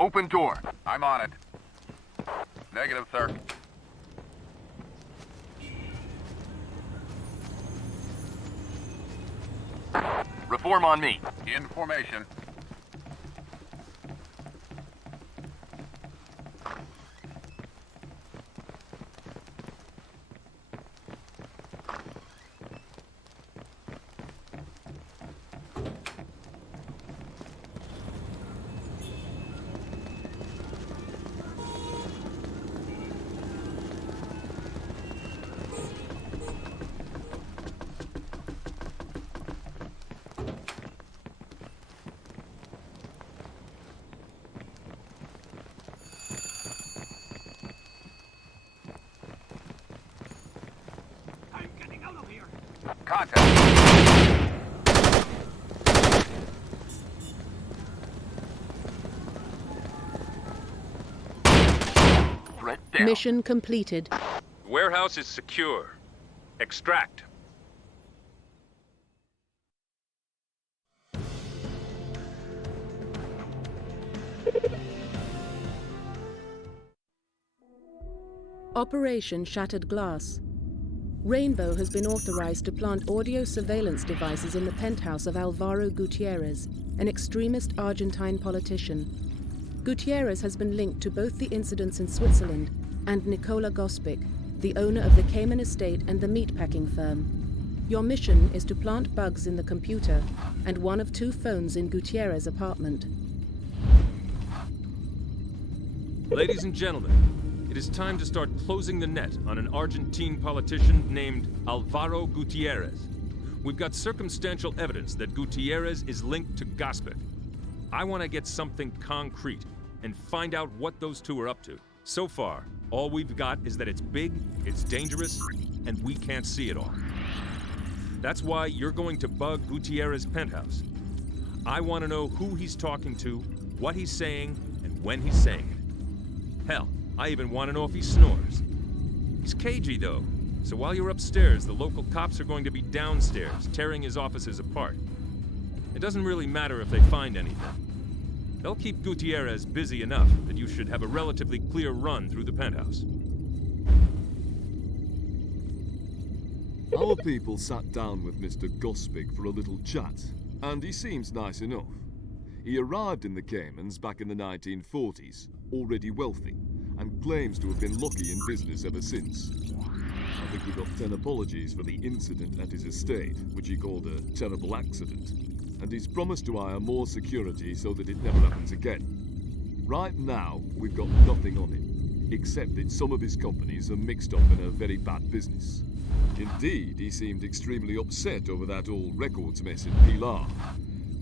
Open door. I'm on it. Negative, sir. Reform on me. In formation. I'm getting out of here! Contact. Threat down. Mission completed. Warehouse is secure. Extract. Operation Shattered Glass. Rainbow has been authorized to plant audio surveillance devices in the penthouse of Alvaro Gutierrez, an extremist Argentine politician. Gutierrez has been linked to both the incidents in Switzerland and Nicola Gospic, the owner of the Cayman estate and the meatpacking firm. Your mission is to plant bugs in the computer and one of 2 phones in Gutierrez's apartment. Ladies and gentlemen, It is time to start closing the net on an Argentine politician named Alvaro Gutierrez. We've got circumstantial evidence that Gutierrez is linked to Gospic. I want to get something concrete and find out what those two are up to. So far, all we've got is that it's big, it's dangerous, and we can't see it all. That's why you're going to bug Gutierrez's penthouse. I want to know who he's talking to, what he's saying, and when he's saying it. Hell, I even want to know if he snores. He's cagey, though, so while you're upstairs, the local cops are going to be downstairs, tearing his offices apart. It doesn't really matter if they find anything. They'll keep Gutierrez busy enough that you should have a relatively clear run through the penthouse. Our people sat down with Mr. Gospic for a little chat, and he seems nice enough. He arrived in the Caymans back in the 1940s, already wealthy, and claims to have been lucky in business ever since. I think we got 10 apologies for the incident at his estate, which he called a terrible accident, and he's promised to hire more security so that it never happens again. Right now, we've got nothing on him, except that some of his companies are mixed up in a very bad business. Indeed, he seemed extremely upset over that old records mess in Pilar.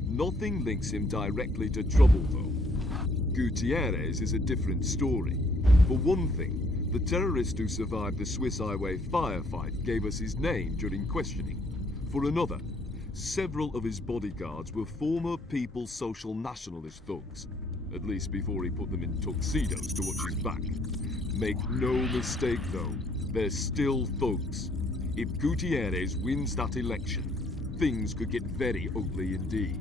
Nothing links him directly to trouble, though. Gutierrez is a different story. For one thing, the terrorist who survived the Swiss highway firefight gave us his name during questioning. For another, several of his bodyguards were former People's Social Nationalist thugs, at least before he put them in tuxedos to watch his back. Make no mistake, though, they're still thugs. If Gutierrez wins that election, things could get very ugly indeed.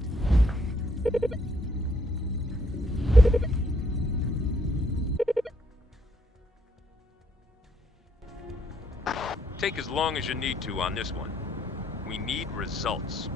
Take as long as you need to on this one. We need results.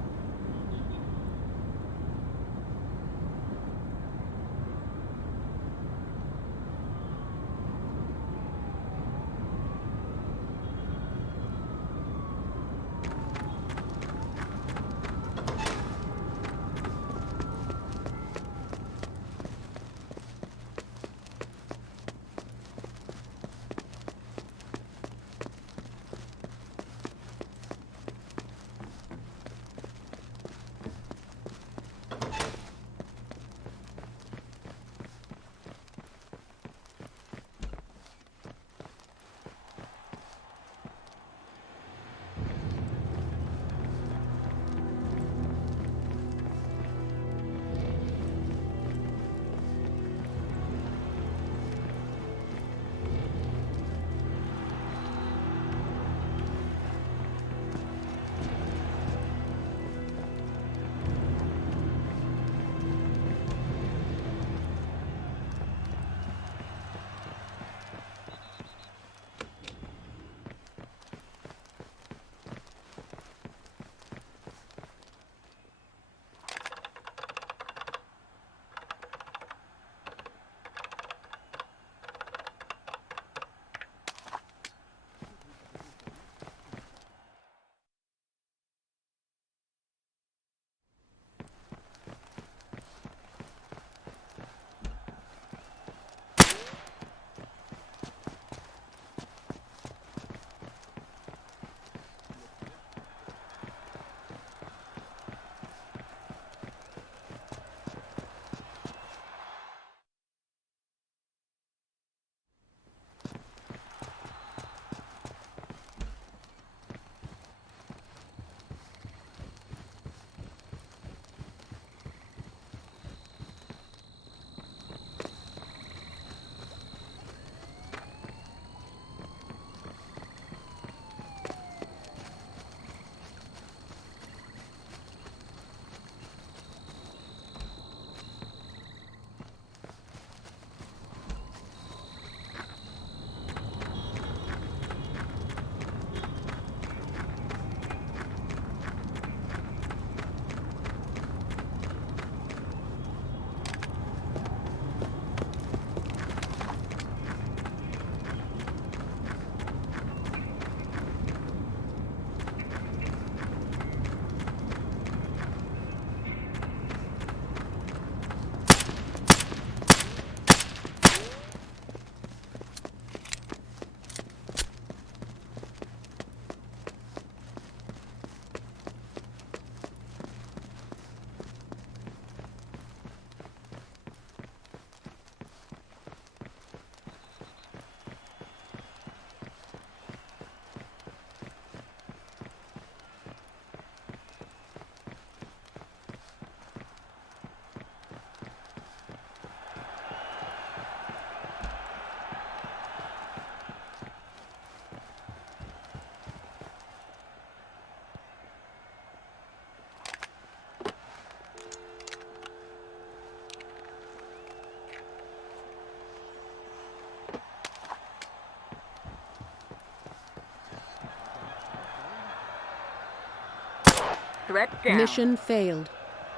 Threat down. Mission failed.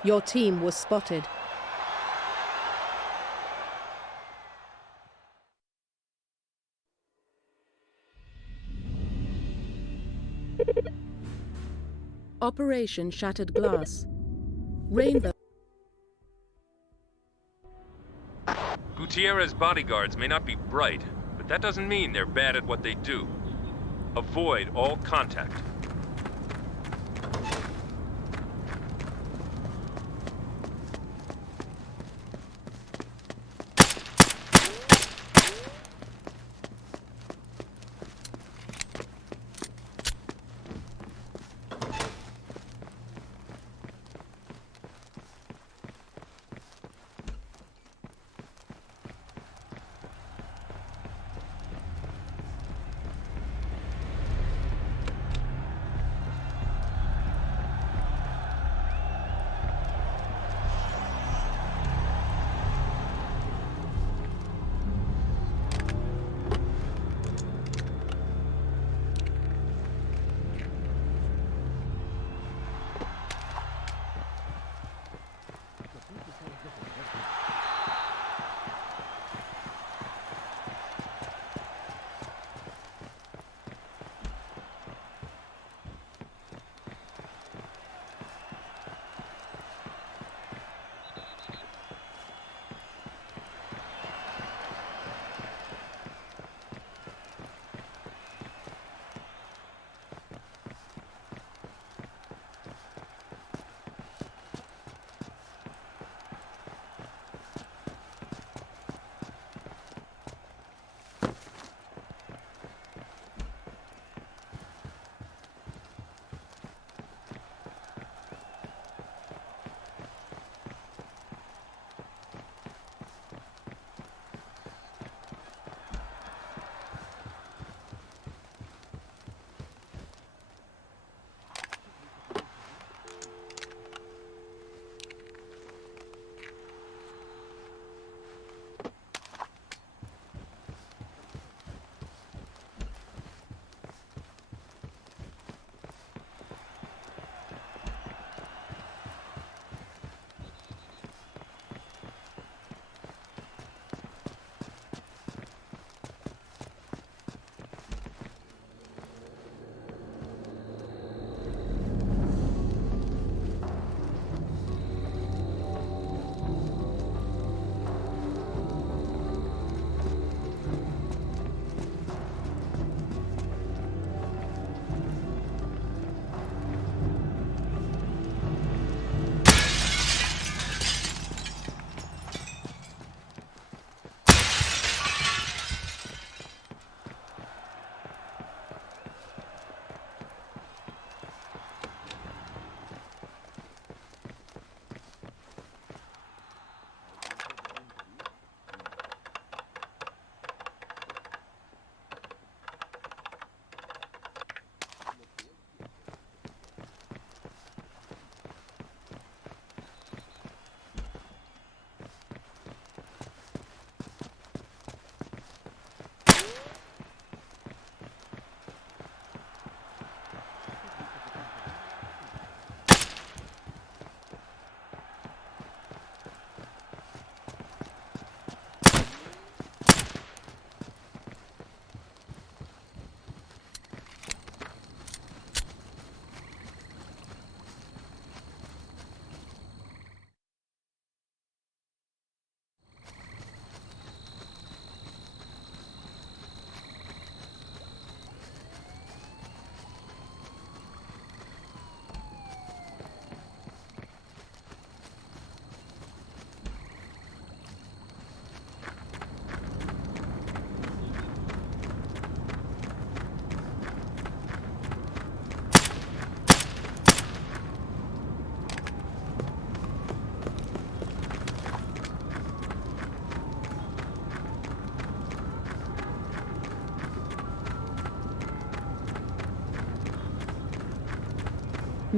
Your team was spotted. Operation Shattered Glass. Rainbow. Gutierrez's bodyguards may not be bright, but that doesn't mean they're bad at what they do. Avoid all contact.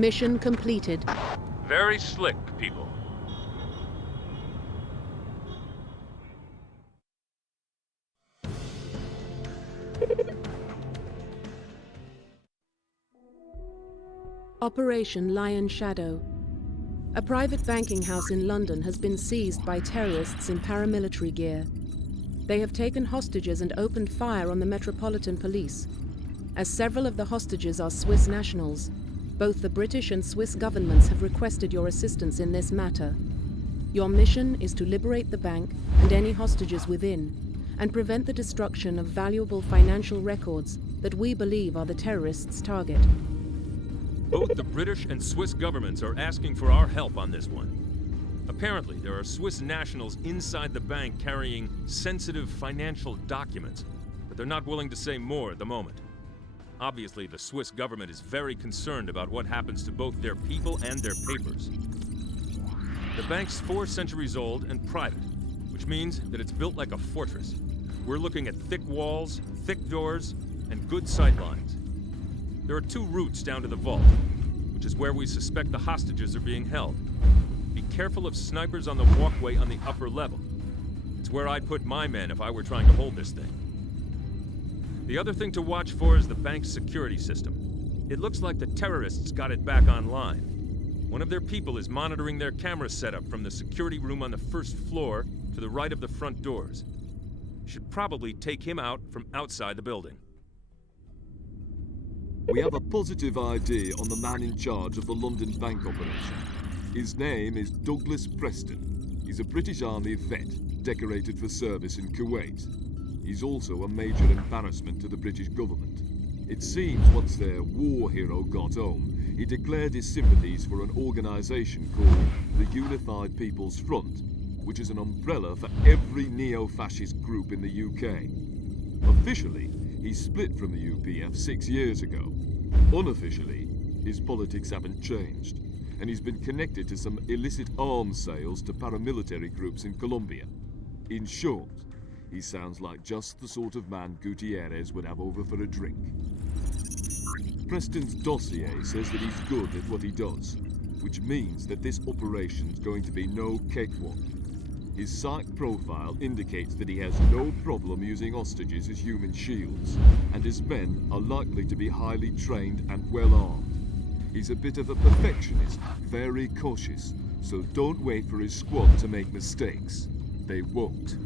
Mission completed. Very slick, people. Operation Lion Shadow. A private banking house in London has been seized by terrorists in paramilitary gear. They have taken hostages and opened fire on the Metropolitan Police. As several of the hostages are Swiss nationals, both the British and Swiss governments have requested your assistance in this matter. Your mission is to liberate the bank and any hostages within, and prevent the destruction of valuable financial records that we believe are the terrorists' target. Both the British and Swiss governments are asking for our help on this one. Apparently, there are Swiss nationals inside the bank carrying sensitive financial documents, but they're not willing to say more at the moment. Obviously, the Swiss government is very concerned about what happens to both their people and their papers. The bank's 4 centuries old and private, which means that it's built like a fortress. We're looking at thick walls, thick doors, and good sightlines. There are 2 routes down to the vault, which is where we suspect the hostages are being held. Be careful of snipers on the walkway on the upper level. It's where I'd put my men if I were trying to hold this thing. The other thing to watch for is the bank's security system. It looks like the terrorists got it back online. One of their people is monitoring their camera setup from the security room on the 1st floor to the right of the front doors. Should probably take him out from outside the building. We have a positive ID on the man in charge of the London bank operation. His name is Douglas Preston. He's a British Army vet, decorated for service in Kuwait. He's also a major embarrassment to the British government. It seems once their war hero got home, he declared his sympathies for an organisation called the Unified People's Front, which is an umbrella for every neo-fascist group in the UK. Officially, he split from the UPF 6 years ago. Unofficially, his politics haven't changed, and he's been connected to some illicit arms sales to paramilitary groups in Colombia. In short, he sounds like just the sort of man Gutierrez would have over for a drink. Preston's dossier says that he's good at what he does, which means that this operation's going to be no cakewalk. His psych profile indicates that he has no problem using hostages as human shields, and his men are likely to be highly trained and well armed. He's a bit of a perfectionist, very cautious, so don't wait for his squad to make mistakes. They won't.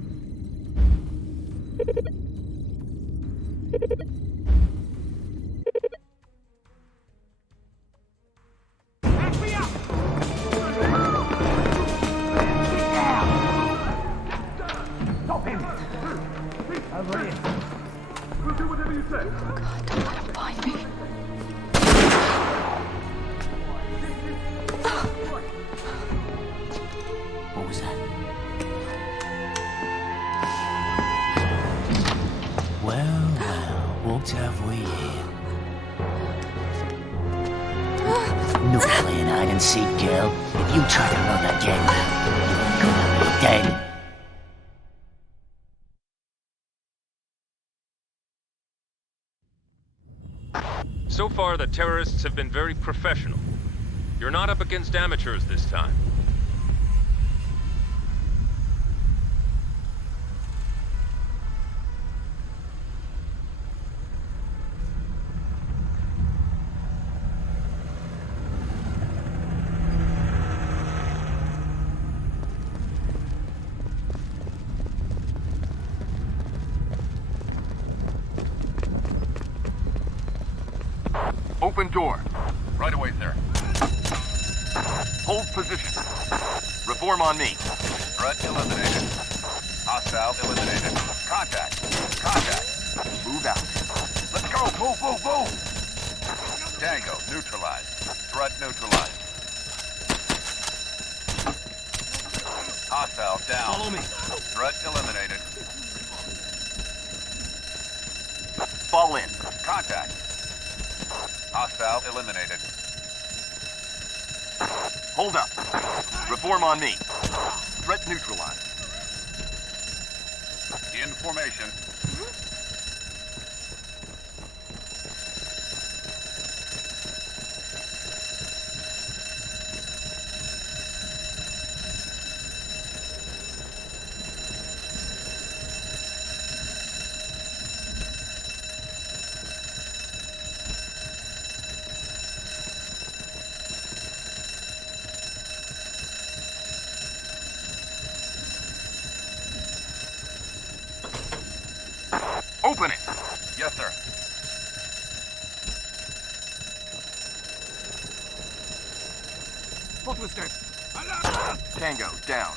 What was that? Well, what have we here? No playing hide and seek, girl. If you try to run again, you're gonna be dead. So far, the terrorists have been very professional. You're not up against amateurs this time. Open door. Right away, sir. Hold position. Reform on me. Threat eliminated. Hostile eliminated. Contact. Contact. Move out. Let's go. Move, move, move. Tango neutralized. Threat neutralized. Hostile down. Follow me. Threat eliminated. Fall in. Contact. Hostile eliminated. Hold up. Reform on me. Threat neutralized. In formation. Open it! Yes, sir. What was that? Tango, down.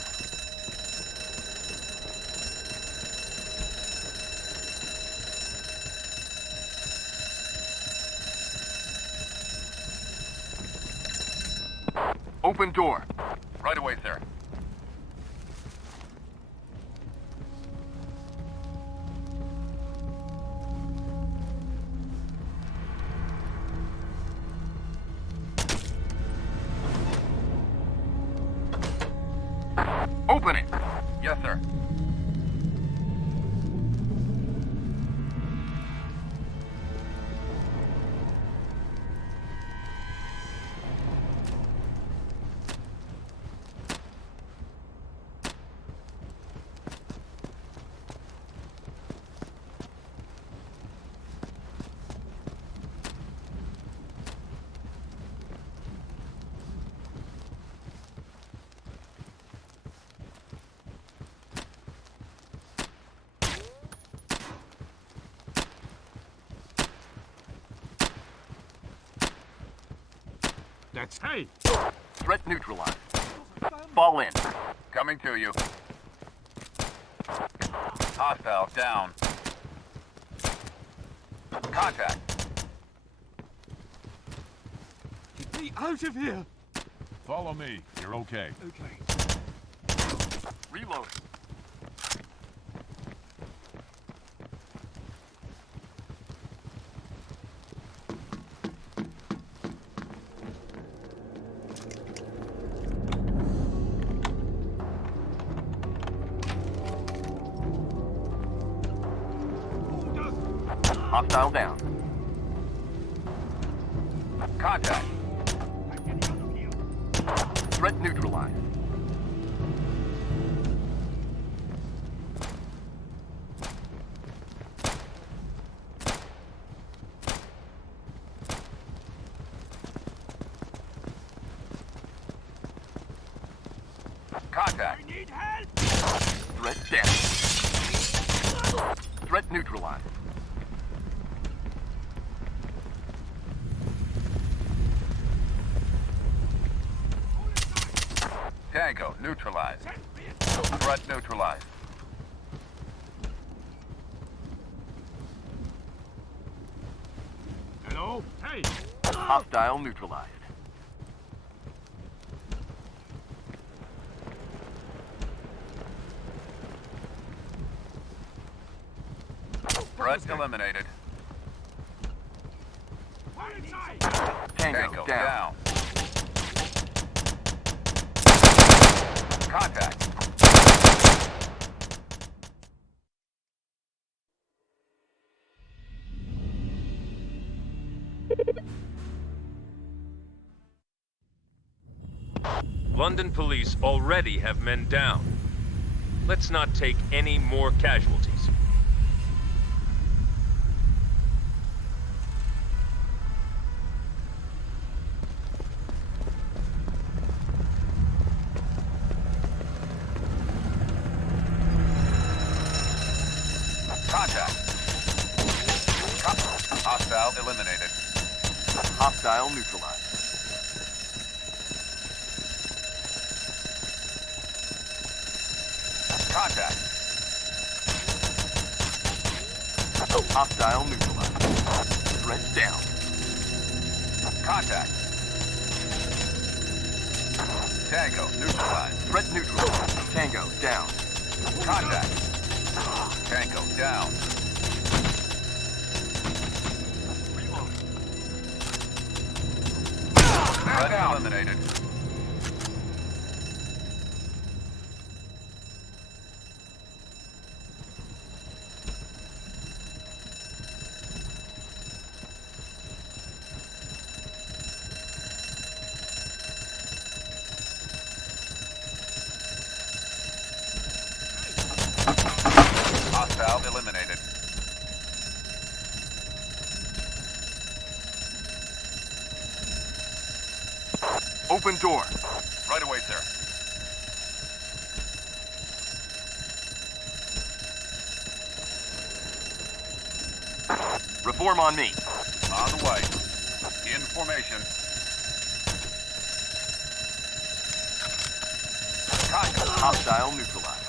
Open door. Right away, sir. Open it! Yes, sir. That's... Hey! Threat neutralized. Fall in. Coming to you. Hostile down. Contact. Get me out of here! Follow me. You're okay. Okay. Reload. Hostile down. Contact. I'm getting out of here. Threat neutralized. Contact. I need help! Threat down. Threat neutralized. Tango neutralized. Threat neutralized. Hello? Hey! Hostile neutralized. Threat eliminated. Fire inside! Tango down. Contact. London police already have men down. Let's not take any more casualties. Contact. Hostile eliminated. Hostile neutralized. Contact. Hostile neutralized. Threat down. Contact. Tango neutralized. Threat neutralized. Tango down. Contact. Tango down. Reload. Threat eliminated. Hostile eliminated. Open door. Right away, sir. Reform on me. On the way. In formation. Contact. Hostile neutralized.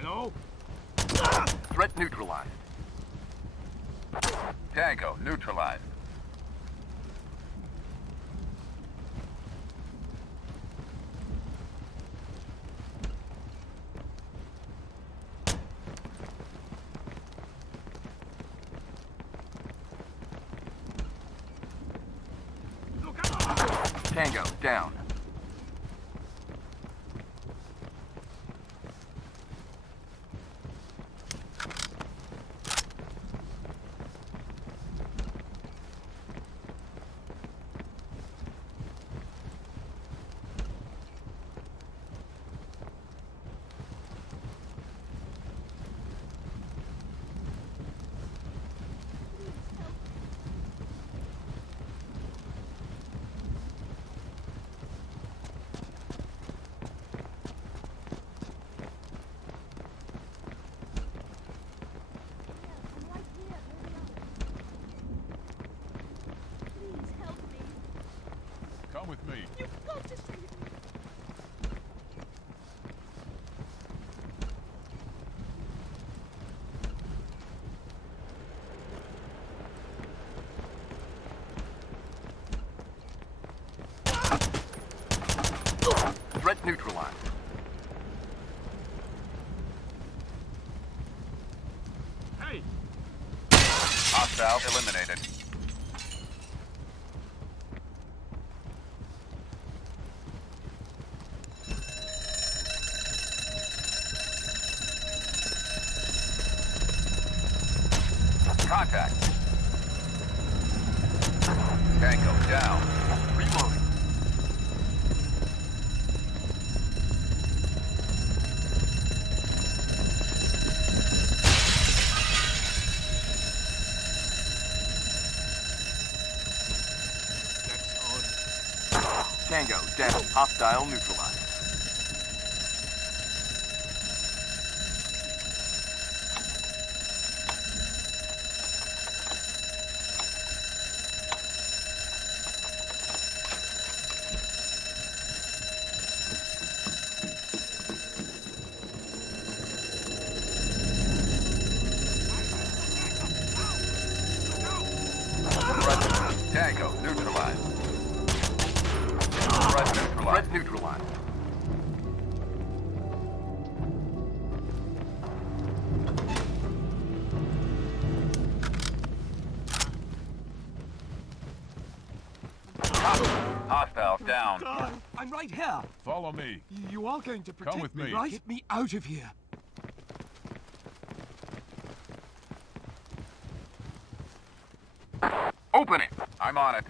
Hello? Threat neutralized. Tango neutralized. Tango down. Come with me. You've got to save me. Threat neutralized. Hey! Hostile eliminated. Contact. Tango down. Reloading. That's odd. Tango down. Hostile neutralized. Tango neutralized. Threat neutralized. Threat neutralized. Hostile down. God, I'm right here. Follow me. You are going to protect with me, me. right? Get me out of here. Open it. I'm on it.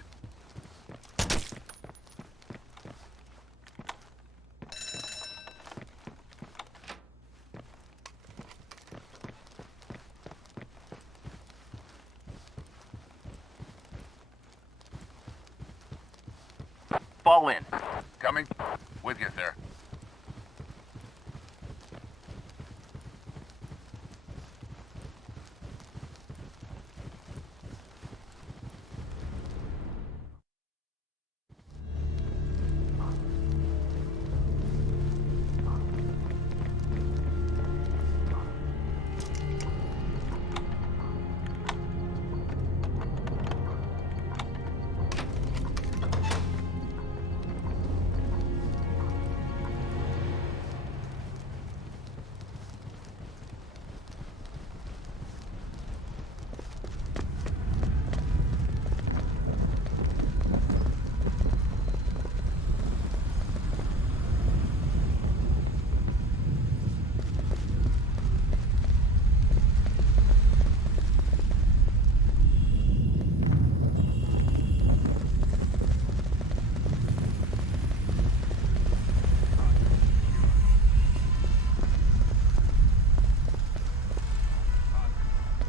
Fall in. Coming. With you, sir.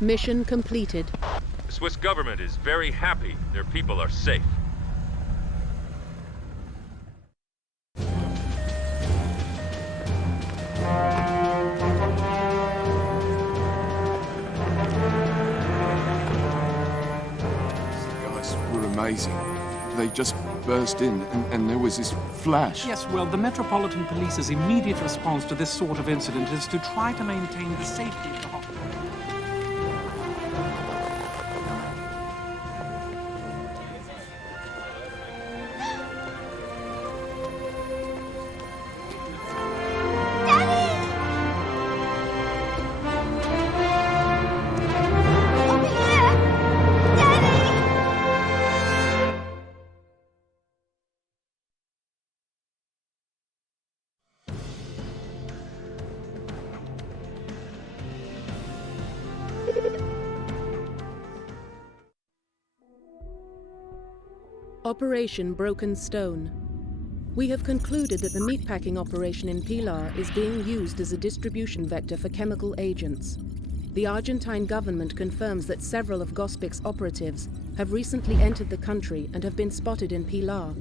Mission completed. The Swiss government is very happy their people are safe. rising. They just burst in, and there was this flash. Yes, well, the Metropolitan Police's immediate response to this sort of incident is to try to maintain the safety of the hospital. Operation Broken Stone. We have concluded that the meatpacking operation in Pilar is being used as a distribution vector for chemical agents. The Argentine government confirms that several of Gospic's operatives have recently entered the country and have been spotted in Pilar.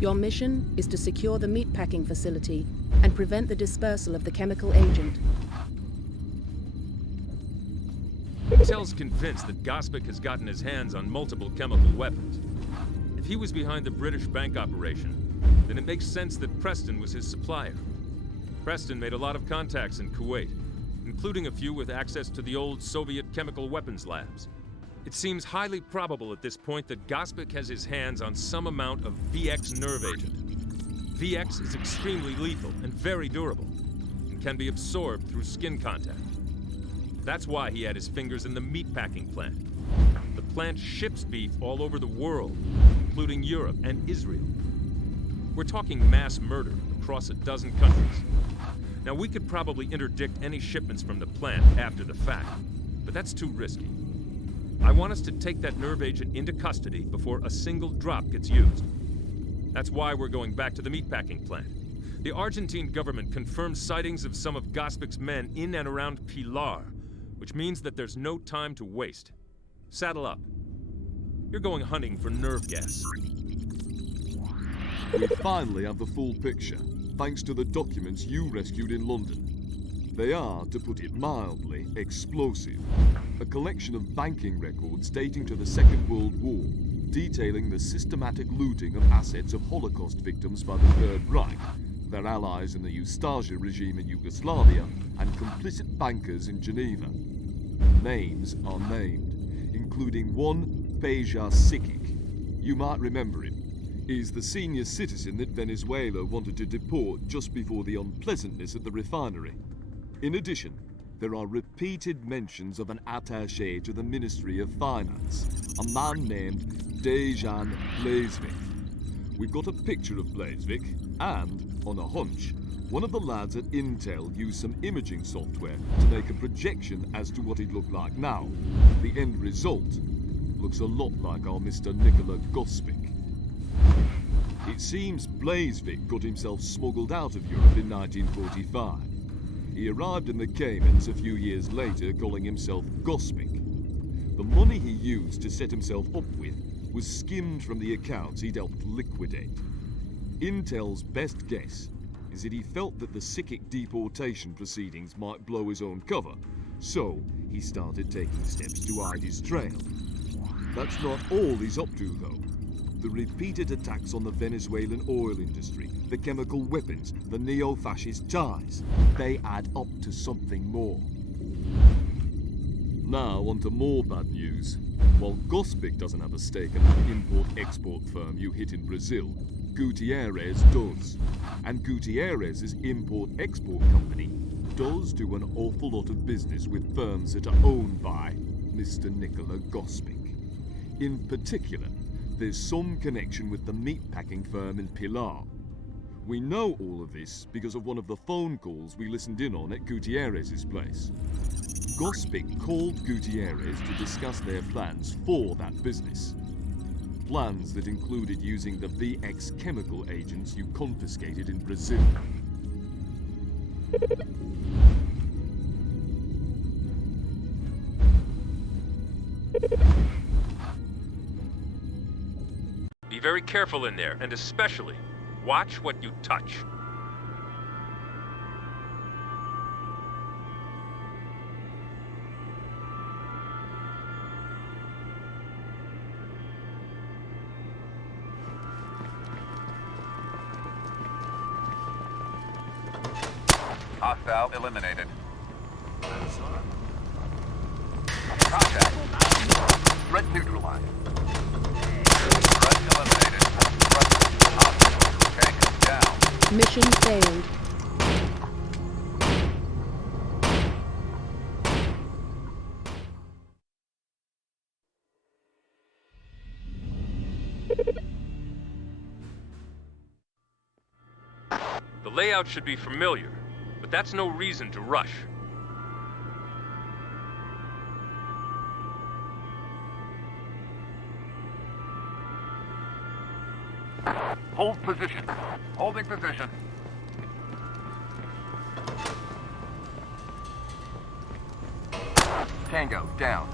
Your mission is to secure the meatpacking facility and prevent the dispersal of the chemical agent. Intel's convinced that Gospic has gotten his hands on multiple chemical weapons. If he was behind the British bank operation, then it makes sense that Preston was his supplier. Preston made a lot of contacts in Kuwait, including a few with access to the old Soviet chemical weapons labs. It seems highly probable at this point that Gospic has his hands on some amount of VX nerve agent. VX is extremely lethal and very durable, and can be absorbed through skin contact. That's why he had his fingers in the meatpacking plant. The plant ships beef all over the world, including Europe and Israel. We're talking mass murder across a dozen countries. Now, we could probably interdict any shipments from the plant after the fact, but that's too risky. I want us to take that nerve agent into custody before a single drop gets used. That's why we're going back to the meatpacking plant. The Argentine government confirmed sightings of some of Gospic's men in and around Pilar, which means that there's no time to waste. Saddle up. You're going hunting for nerve gas. We finally have the full picture, thanks to the documents you rescued in London. They are, to put it mildly, explosive. A collection of banking records dating to the Second World War, detailing the systematic looting of assets of Holocaust victims by the Third Reich, their allies in the Ustaša regime in Yugoslavia, and complicit bankers in Geneva. Names are named, including one Peja Sikic. You might remember him. He's the senior citizen that Venezuela wanted to deport just before the unpleasantness at the refinery. In addition, there are repeated mentions of an attaché to the Ministry of Finance, a man named Dejan Blazevik. We've got a picture of Blazevik, and, on a hunch, one of the lads at Intel used some imaging software to make a projection as to what he'd look like now. The end result looks a lot like our Mr. Nikola Gospic. It seems Blazevik got himself smuggled out of Europe in 1945. He arrived in the Caymans a few years later, calling himself Gospic. The money he used to set himself up with was skimmed from the accounts he'd helped liquidate. Intel's best guess is that he felt that the Sikic deportation proceedings might blow his own cover, so he started taking steps to hide his trail. That's not all he's up to, though. The repeated attacks on the Venezuelan oil industry, the chemical weapons, the neo-fascist ties, they add up to something more. Now, on to more bad news. While Gospic doesn't have a stake in that import-export firm you hit in Brazil, Gutierrez does. And Gutierrez's import-export company does do an awful lot of business with firms that are owned by Mr. Nikola Gospic. In particular, there's some connection with the meatpacking firm in Pilar. We know all of this because of one of the phone calls we listened in on at Gutierrez's place. Gospic called Gutierrez to discuss their plans for that business. Plans that included using the VX chemical agents you confiscated in Brazil. Be very careful in there, and especially, watch what you touch. Hostile eliminated. Contact. Threat neutralized. Threat eliminated. Hostile. Tank down. Mission failed. The layout should be familiar, but that's no reason to rush. Hold position. Holding position. Tango down.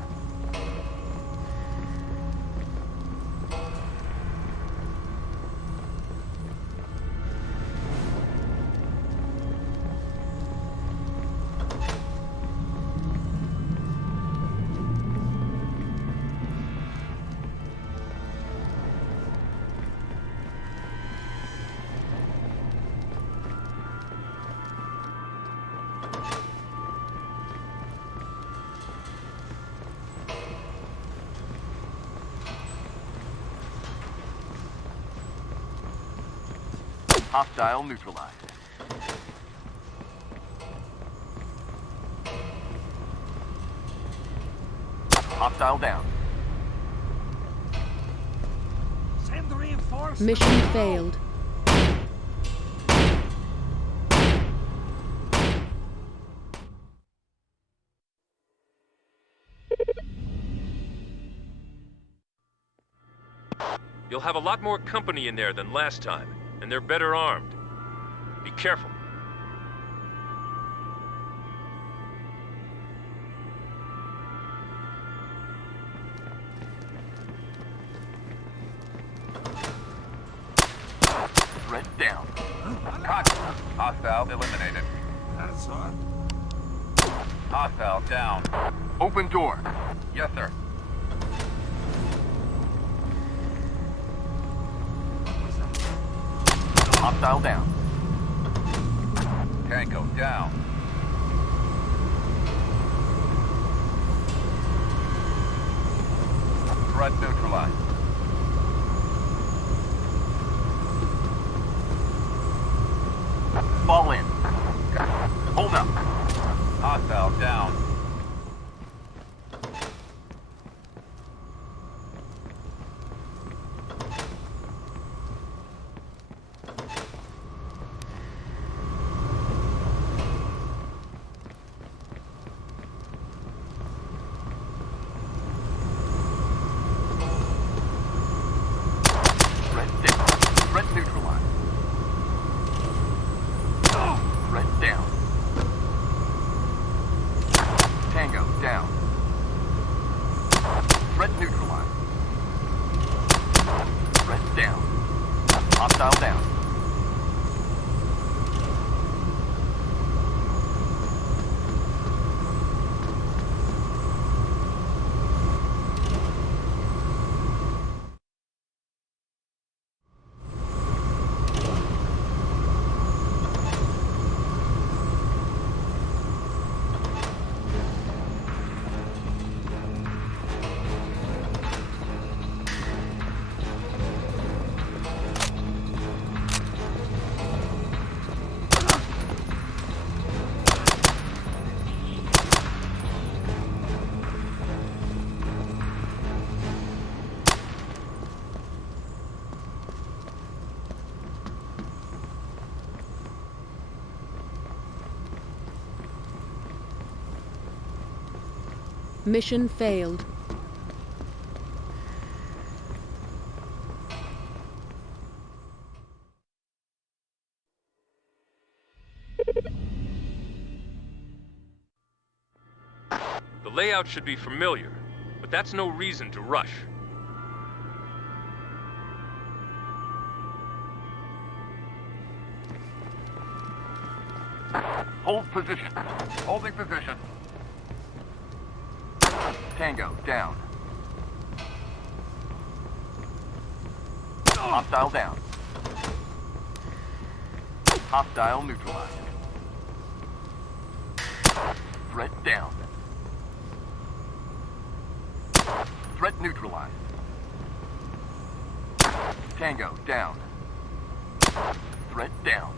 Hostile neutralized. Hostile down. Send the reinforcements. Mission failed. You'll have a lot more company in there than last time, and they're better armed. Be careful. Threat down. Contact. Hostile eliminated. That's on. Hostile down. Open door. Yes, sir. Hostile down. Tango down. Threat neutralized. Fall in. Hold up. Hostile down. Mission failed. The layout should be familiar, but that's no reason to rush. Hold position. Holding position. Tango down. Hostile down. Hostile neutralized. Threat down. Threat neutralized. Tango down. Threat down.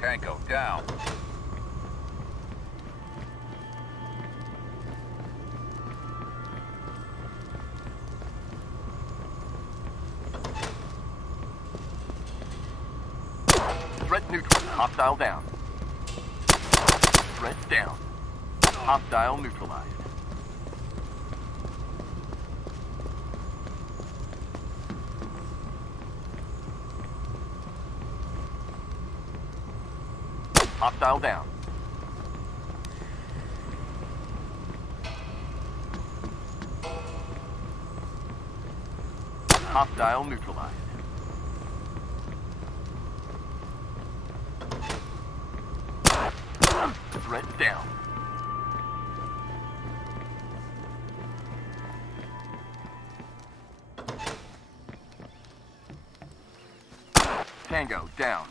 Tango down. Threat neutral. Hostile down. Threat down. Hostile neutralized. Hostile down. Hostile neutralized. Threat down. Tango down.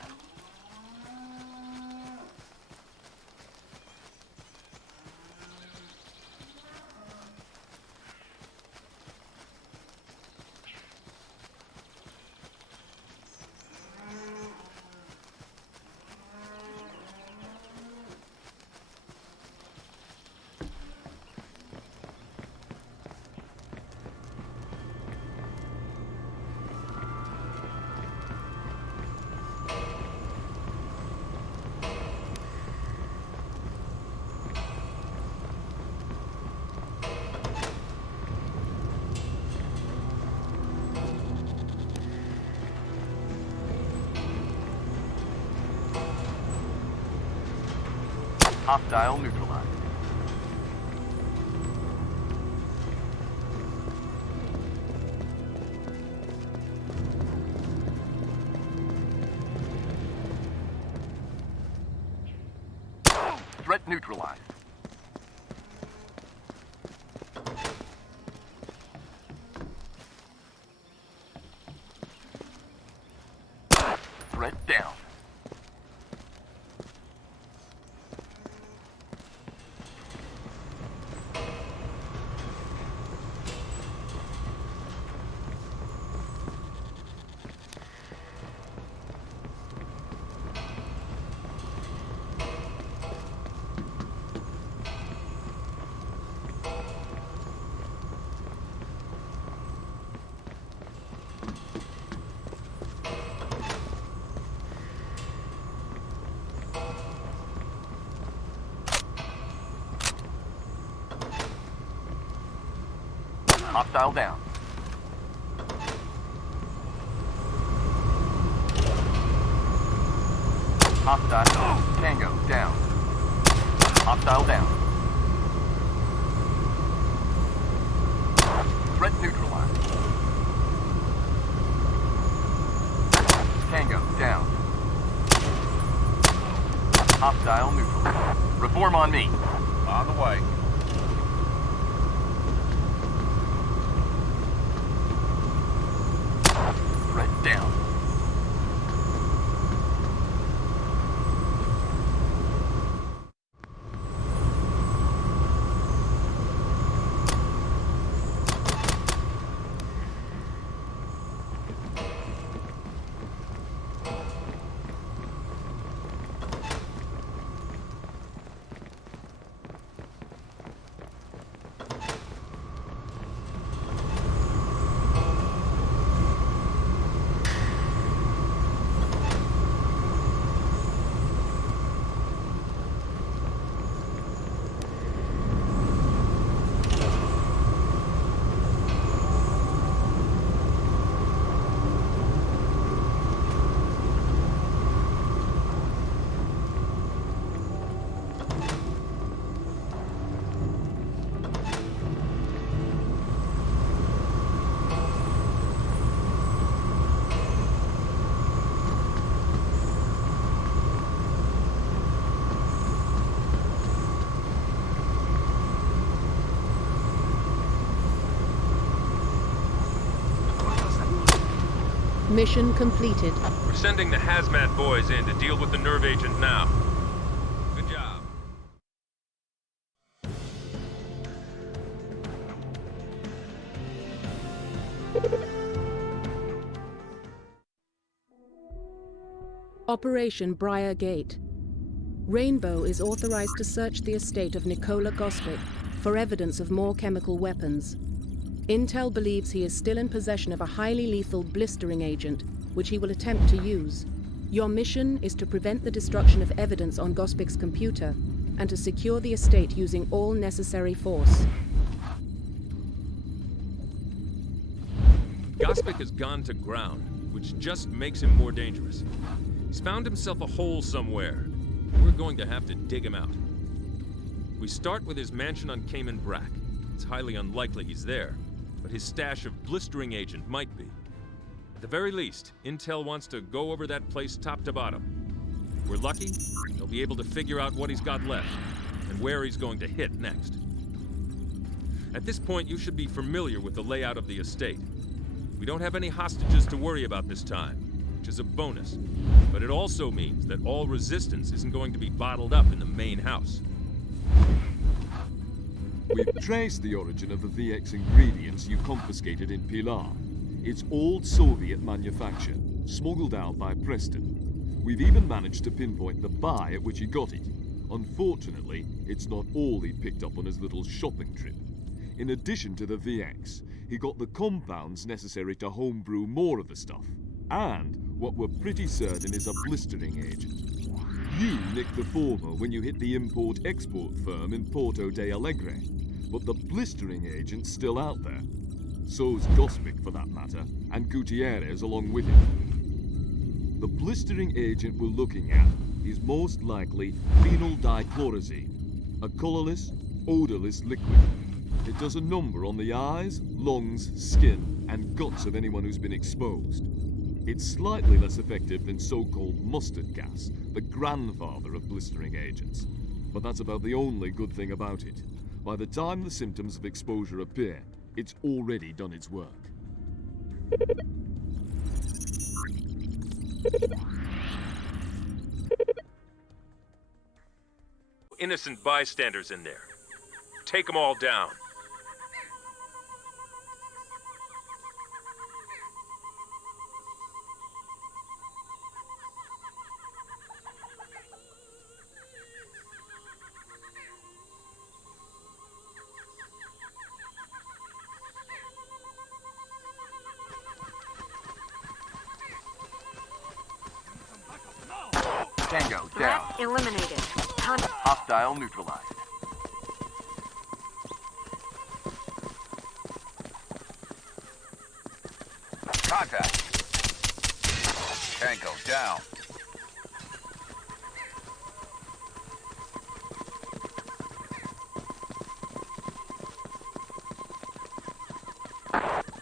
Hostile neutralized. Threat neutralized. Threat down. Hostile down. Hostile. Tango down. Hostile down. Threat neutralized. Tango down. Hostile neutralized. Reform on me. On the way. Threat down. Mission completed. We're sending the hazmat boys in to deal with the nerve agent now. Good job. Operation Briar Gate. Rainbow is authorized to search the estate of Nikola Gospic for evidence of more chemical weapons. Intel believes he is still in possession of a highly lethal blistering agent, which he will attempt to use. Your mission is to prevent the destruction of evidence on Gospic's computer and to secure the estate using all necessary force. Gospic has gone to ground, which just makes him more dangerous. He's found himself a hole somewhere. We're going to have to dig him out. We start with his mansion on Cayman Brack. It's highly unlikely he's there, but his stash of blistering agent might be. At the very least, Intel wants to go over that place top to bottom. If we're lucky, they'll be able to figure out what he's got left and where he's going to hit next. At this point, you should be familiar with the layout of the estate. We don't have any hostages to worry about this time, which is a bonus. But it also means that all resistance isn't going to be bottled up in the main house. We've traced the origin of the VX ingredients you confiscated in Pilar. It's old Soviet manufacture, smuggled out by Preston. We've even managed to pinpoint the buy at which he got it. Unfortunately, it's not all he picked up on his little shopping trip. In addition to the VX, he got the compounds necessary to homebrew more of the stuff. And what we're pretty certain is a blistering agent. You nicked the former when you hit the import-export firm in Porto de Alegre, but the blistering agent's still out there. So's Gospic, for that matter, and Gutierrez along with him. The blistering agent we're looking at is most likely phenyl dichlorazine, a colorless, odorless liquid. It does a number on the eyes, lungs, skin, and guts of anyone who's been exposed. It's slightly less effective than so-called mustard gas, the grandfather of blistering agents. But that's about the only good thing about it. By the time the symptoms of exposure appear, it's already done its work. Innocent bystanders in there. Take them all down. Tango down. Eliminated. Hostile neutralized. Contact. Tango down.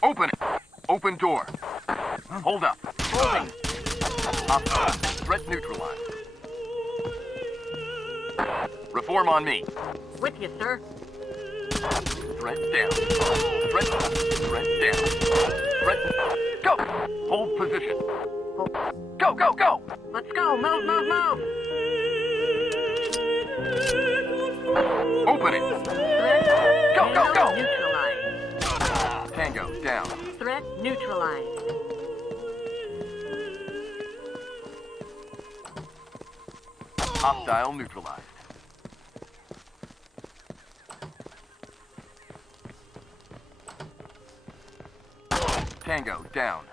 Open it. Open door. Hold up. Moving. Hostile. Threat neutralized. Reform on me. With you, sir. Threat down. Threat down. Threat. Go! Hold position. Go, go, go! Let's go. Move, move, move. Open it. Threat. Go, go, go! Neutralized. Tango down. Threat neutralized. Hostile neutralized. Tango down.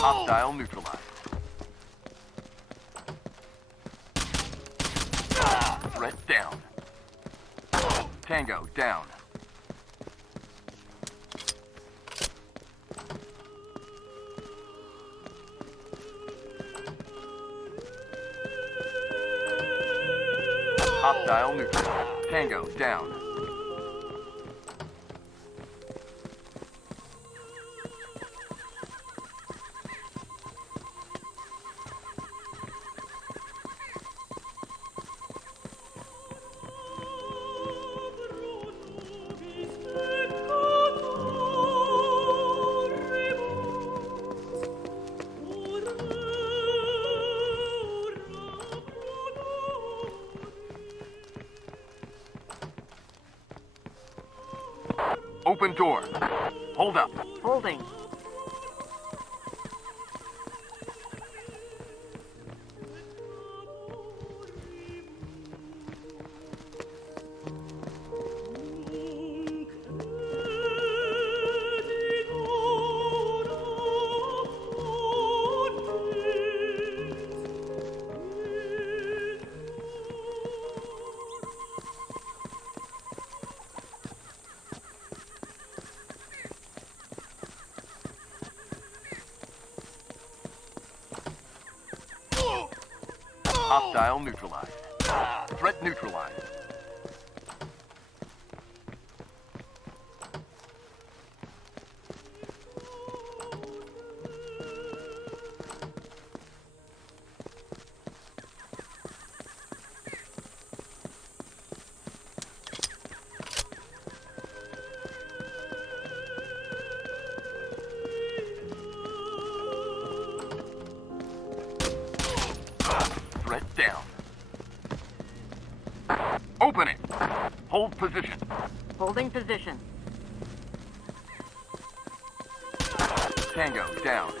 Hostile neutralized. Threat down. Tango down. Hostile neutral. Tango down. Open door. Hold up. Holding. Hostile neutralized. Threat neutralized. Threat down. Open it. Hold position. Holding position. Tango down.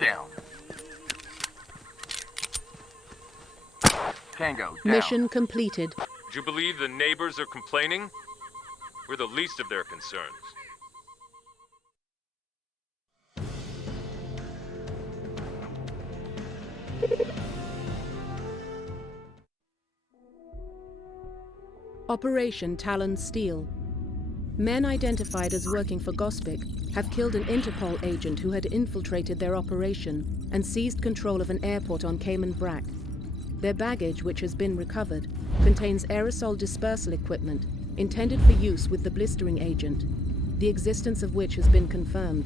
Down. Tango down. Mission completed. Do you believe the neighbors are complaining? We're the least of their concerns. Operation Talon Steel. Men identified as working for Gospic have killed an Interpol agent who had infiltrated their operation and seized control of an airport on Cayman Brac. Their baggage, which has been recovered, contains aerosol dispersal equipment intended for use with the blistering agent, the existence of which has been confirmed.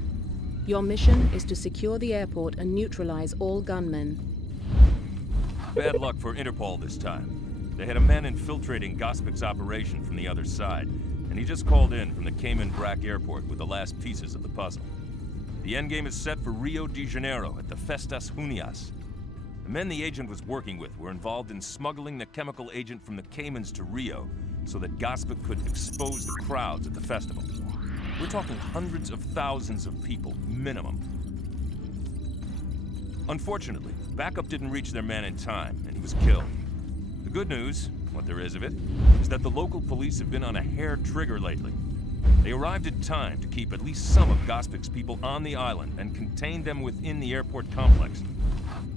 Your mission is to secure the airport and neutralize all gunmen. Bad luck for Interpol this time. They had a man infiltrating Gospic's operation from the other side, and he just called in from the Cayman Brac airport with the last pieces of the puzzle. The endgame is set for Rio de Janeiro at the Festas Junias. The men the agent was working with were involved in smuggling the chemical agent from the Caymans to Rio so that Gospic could expose the crowds at the festival. We're talking hundreds of thousands of people, minimum. Unfortunately, backup didn't reach their man in time, and he was killed. The good news, what there is of it, is that the local police have been on a hair trigger lately. They arrived in time to keep at least some of Gospic's people on the island and contain them within the airport complex.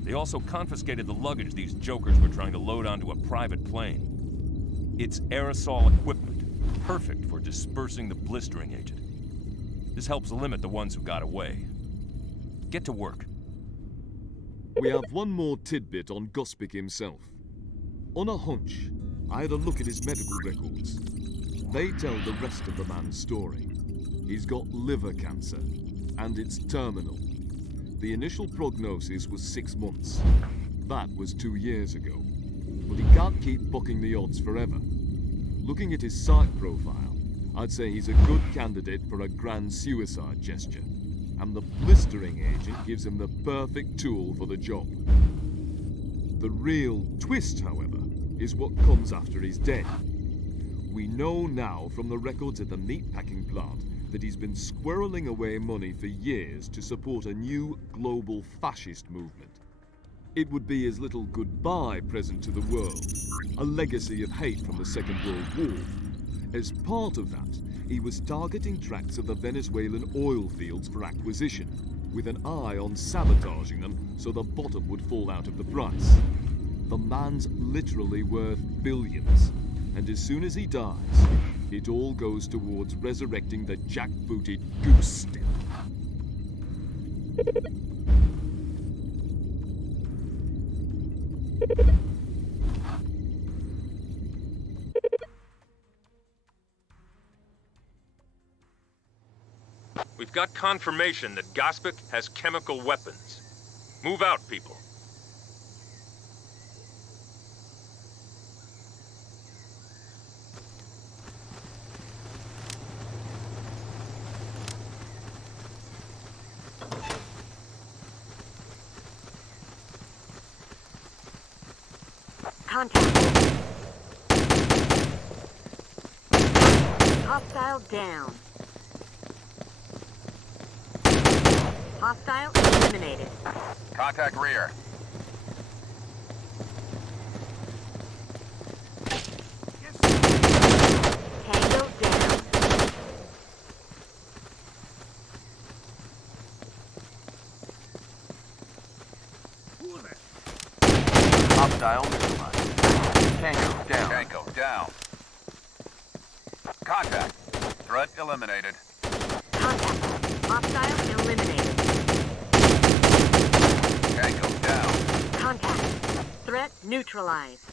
They also confiscated the luggage these jokers were trying to load onto a private plane. It's aerosol equipment, perfect for dispersing the blistering agent. This helps limit the ones who got away. Get to work. We have one more tidbit on Gospic himself. On a hunch, I had a look at his medical records. They tell the rest of the man's story. He's got liver cancer, and it's terminal. The initial prognosis was 6 months. That was 2 years ago. But he can't keep bucking the odds forever. Looking at his psych profile, I'd say he's a good candidate for a grand suicide gesture. And the blistering agent gives him the perfect tool for the job. The real twist, however, is what comes after he's dead. We know now from the records at the meatpacking plant that he's been squirreling away money for years to support a new global fascist movement. It would be his little goodbye present to the world, a legacy of hate from the Second World War. As part of that, he was targeting tracts of the Venezuelan oil fields for acquisition, with an eye on sabotaging them so the bottom would fall out of the price. The man's literally worth billions, and as soon as he dies, it all goes towards resurrecting the jackbooted goose step. We've got confirmation that Gospic has chemical weapons. Move out, people. Contact. Hostile down. Hostile eliminated. Contact rear. Tango down. Hostile neutralized. Tango down. Tango down. Contact. Threat eliminated. Contact. Hostile eliminated. Tango down. Contact. Threat neutralized.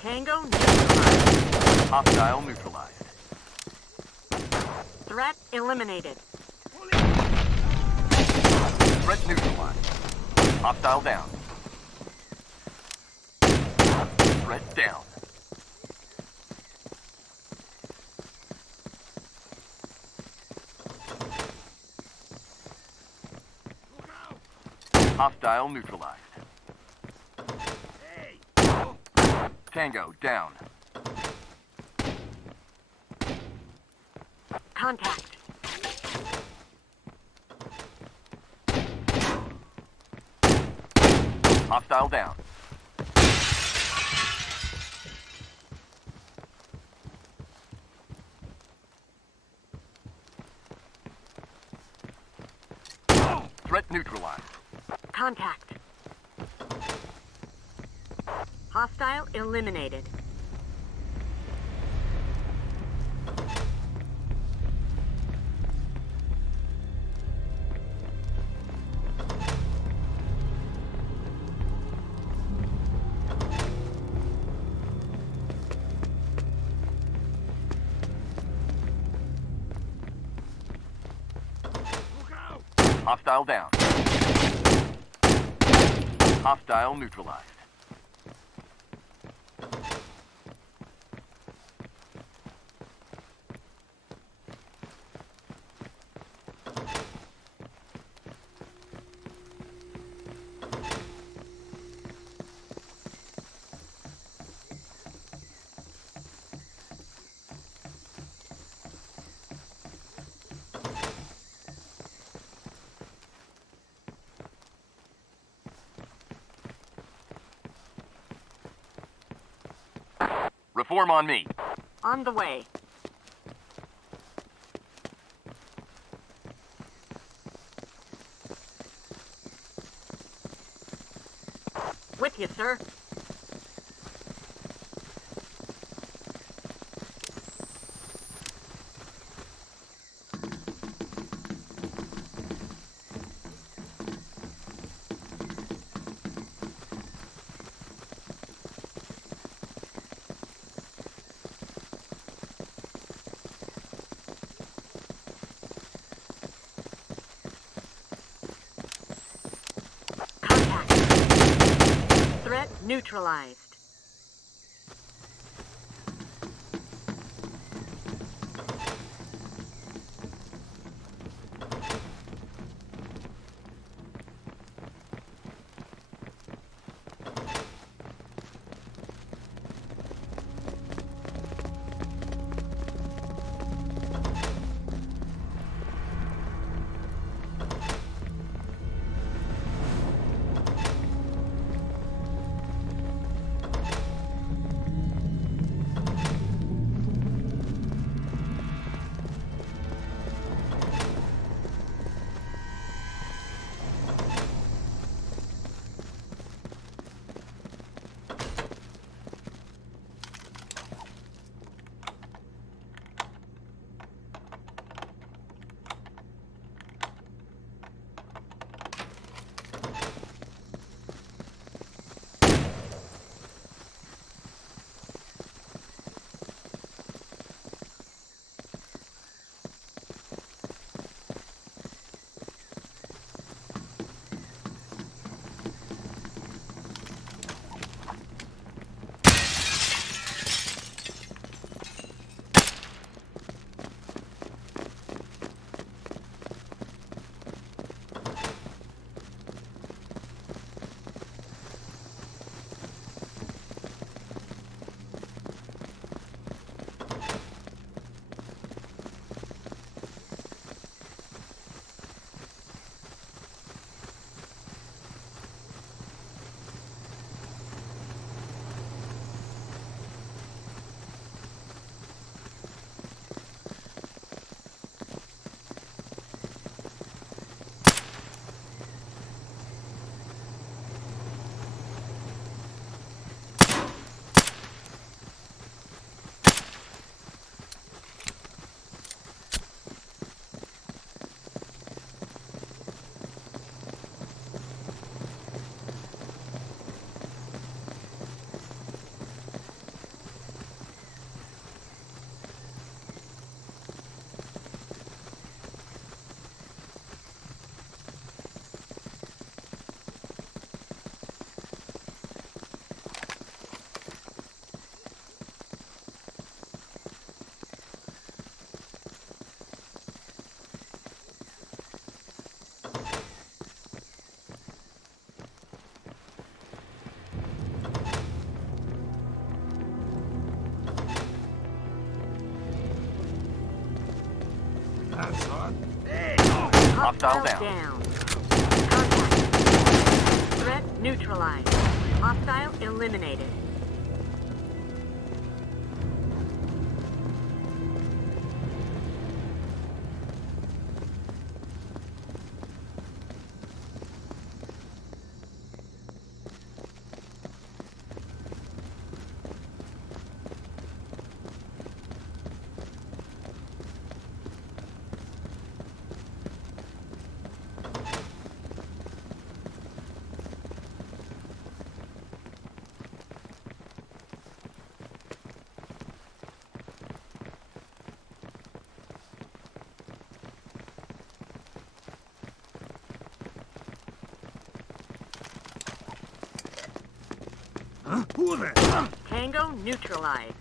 Tango neutralized. Hostile neutralized. Threat eliminated. Threat neutralized. Hostile down. Threat down. Hostile neutralized. Tango down. Contact. Hostile down. Threat neutralized. Contact. Hostile eliminated. Hostile down. Hostile neutralized. Reform on me. On the way. With you, sir. Threat neutralized. That's hot. Hostile down. Contact. Threat neutralized. Hostile eliminated. Who there? Tango neutralized.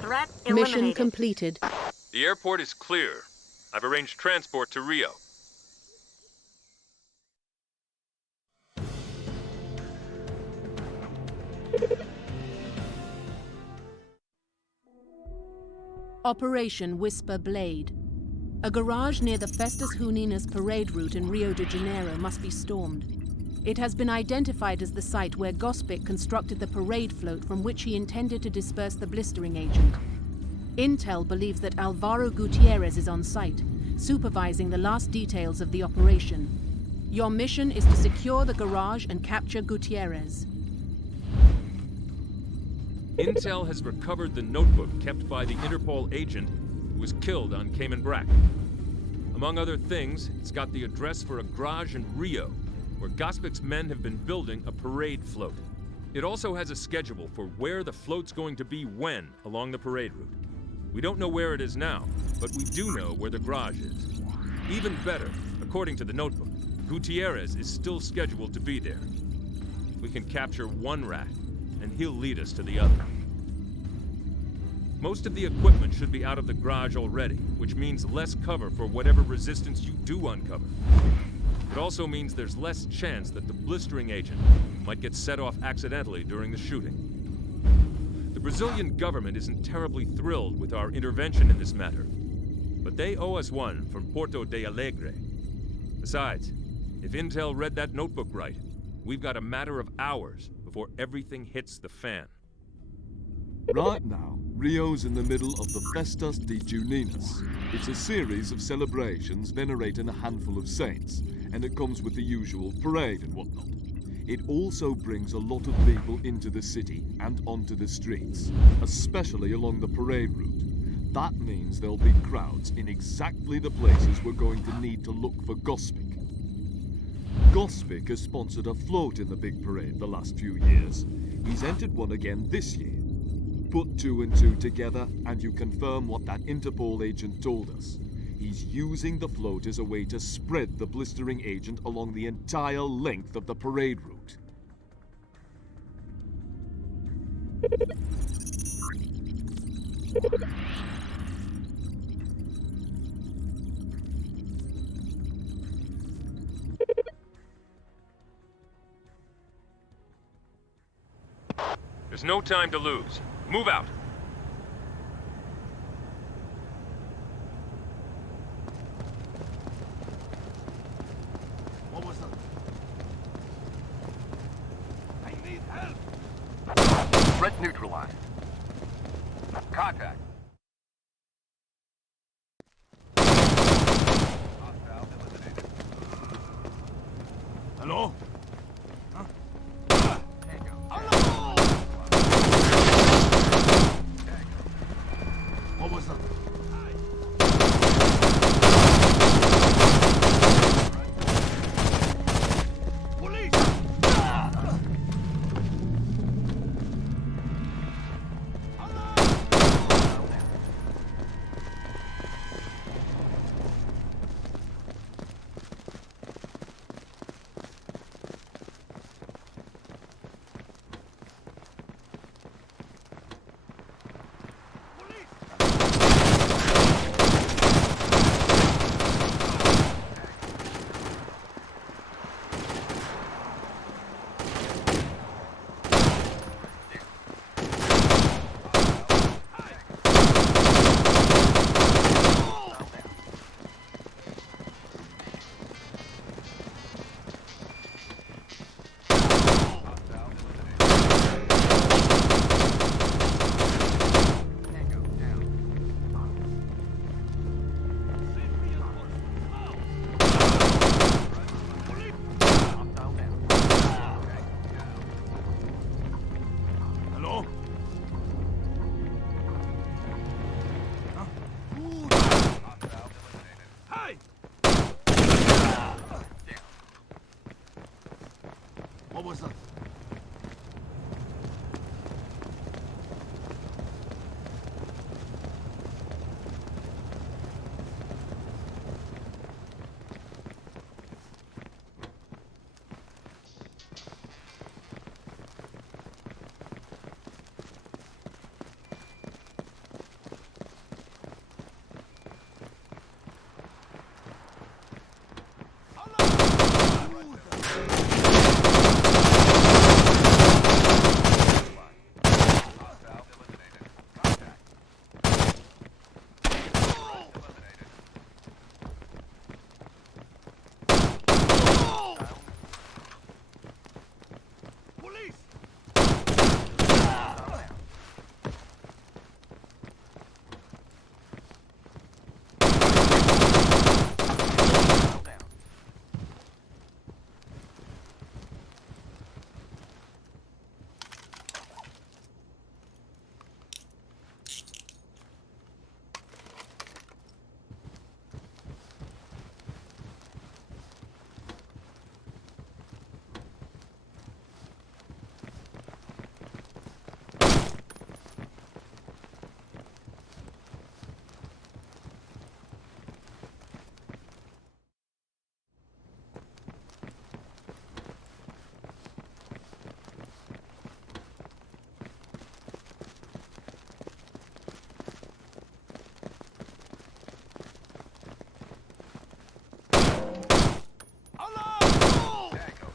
Threat eliminated. Mission completed. The airport is clear. I've arranged transport to Rio. Operation Whisper Blade. A garage near the Festas Juninas parade route in Rio de Janeiro must be stormed. It has been identified as the site where Gospic constructed the parade float from which he intended to disperse the blistering agent. Intel believes that Alvaro Gutierrez is on site, supervising the last details of the operation. Your mission is to secure the garage and capture Gutierrez. Intel has recovered the notebook kept by the Interpol agent who was killed on Cayman Brac. Among other things, it's got the address for a garage in Rio, where Gospic's men have been building a parade float. It also has a schedule for where the float's going to be when along the parade route. We don't know where it is now, but we do know where the garage is. Even better, according to the notebook, Gutierrez is still scheduled to be there. We can capture one rat, and he'll lead us to the other. Most of the equipment should be out of the garage already, which means less cover for whatever resistance you do uncover. It also means there's less chance that the blistering agent might get set off accidentally during the shooting. The Brazilian government isn't terribly thrilled with our intervention in this matter, but they owe us one from Porto de Alegre. Besides, if Intel read that notebook right, we've got a matter of hours before everything hits the fan. Right now, Rio's in the middle of the Festas de Juninas. It's a series of celebrations venerating a handful of saints, and it comes with the usual parade and whatnot. It also brings a lot of people into the city and onto the streets, especially along the parade route. That means there'll be crowds in exactly the places we're going to need to look for Gospic. Gospic has sponsored a float in the big parade the last few years. He's entered one again this year. Put two and two together and you confirm what that Interpol agent told us. He's using the float as a way to spread the blistering agent along the entire length of the parade route. There's no time to lose. Move out! What was that? I need help! Threat neutralized. Contact. Hostile eliminated. Hello? What was that?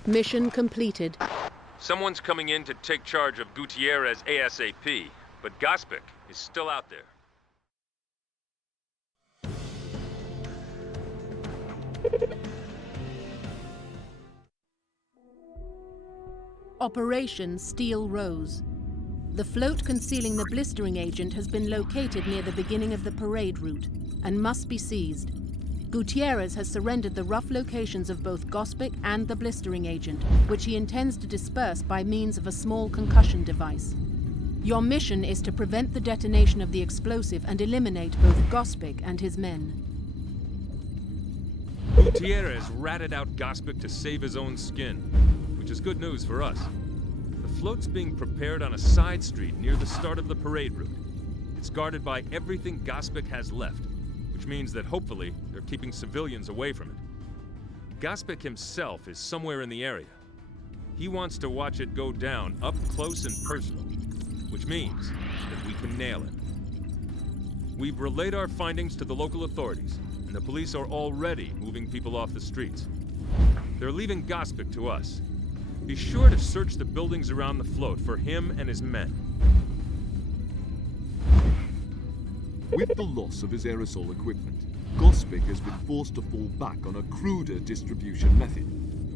Mission completed. Someone's coming in to take charge of Gutierrez ASAP, but Gospic is still out there. Operation Steel Rose. The float concealing the blistering agent has been located near the beginning of the parade route and must be seized. Gutierrez has surrendered the rough locations of both Gospic and the blistering agent, which he intends to disperse by means of a small concussion device. Your mission is to prevent the detonation of the explosive and eliminate both Gospic and his men. Gutierrez ratted out Gospic to save his own skin, which is good news for us. The float's being prepared on a side street near the start of the parade route. It's guarded by everything Gospic has left, which means that hopefully they're keeping civilians away from it. Gospic himself is somewhere in the area. He wants to watch it go down up close and personal, which means that we can nail it. We've relayed our findings to the local authorities, and the police are already moving people off the streets. They're leaving Gospic to us. Be sure to search the buildings around the float for him and his men. With the loss of his aerosol equipment, Gospic has been forced to fall back on a cruder distribution method.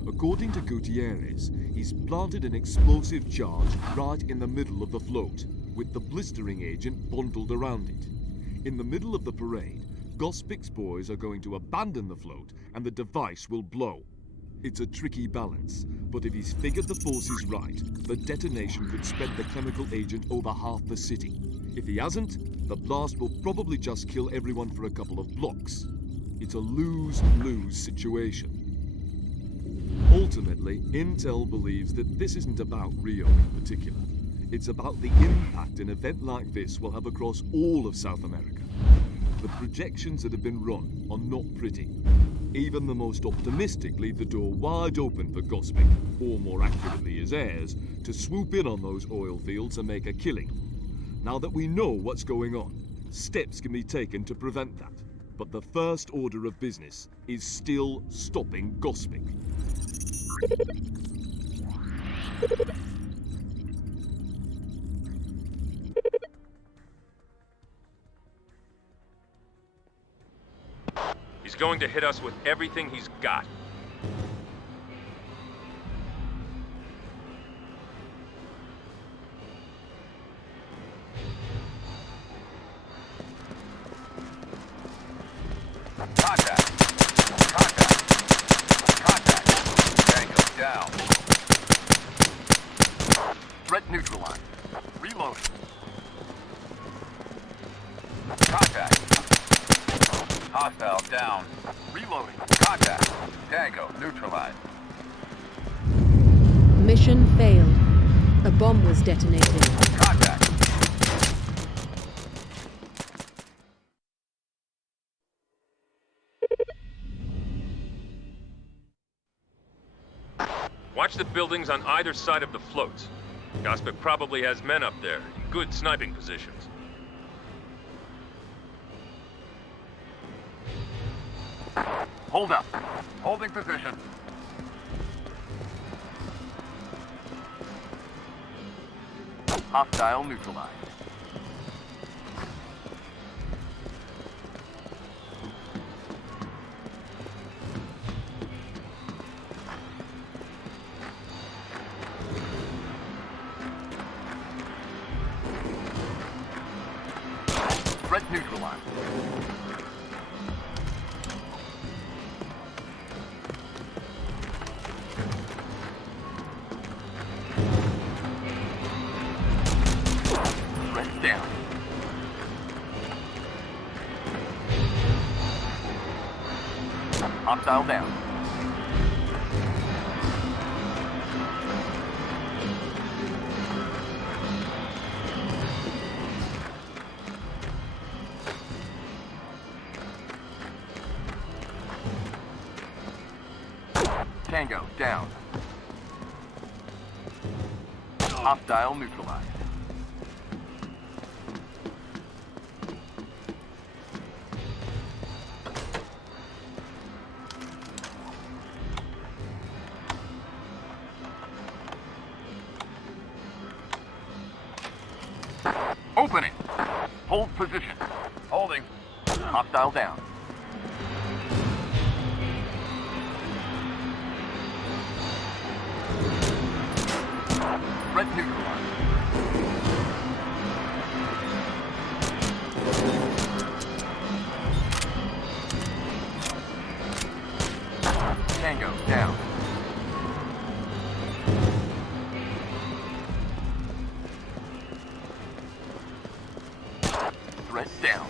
According to Gutierrez, he's planted an explosive charge right in the middle of the float, with the blistering agent bundled around it. In the middle of the parade, Gospic's boys are going to abandon the float and the device will blow. It's a tricky balance, but if he's figured the forces right, the detonation could spread the chemical agent over half the city. If he hasn't, the blast will probably just kill everyone for a couple of blocks. It's a lose-lose situation. Ultimately, Intel believes that this isn't about Rio in particular. It's about the impact an event like this will have across all of South America. The projections that have been run are not pretty. Even the most optimistic leave the door wide open for Gospic, or more accurately his heirs, to swoop in on those oil fields and make a killing. Now that we know what's going on, steps can be taken to prevent that. But the first order of business is still stopping Gospic. He's going to hit us with everything he's got. Contact! Tango down. Threat neutralized. Reloading. Contact. Hostile down. Reloading. Contact. Tango neutralized. Mission failed. A bomb was detonated. Contact. Watch the buildings on either side of the floats. Gospic probably has men up there in good sniping positions. Hold up. Holding position. Hostile neutralized. Threat neutralized. Threat down. Hostile down. Tango down. Hostile neutralized. Open it. Hold position. Holding. Hostile down. Threat neutralized. Tango down. Threat down.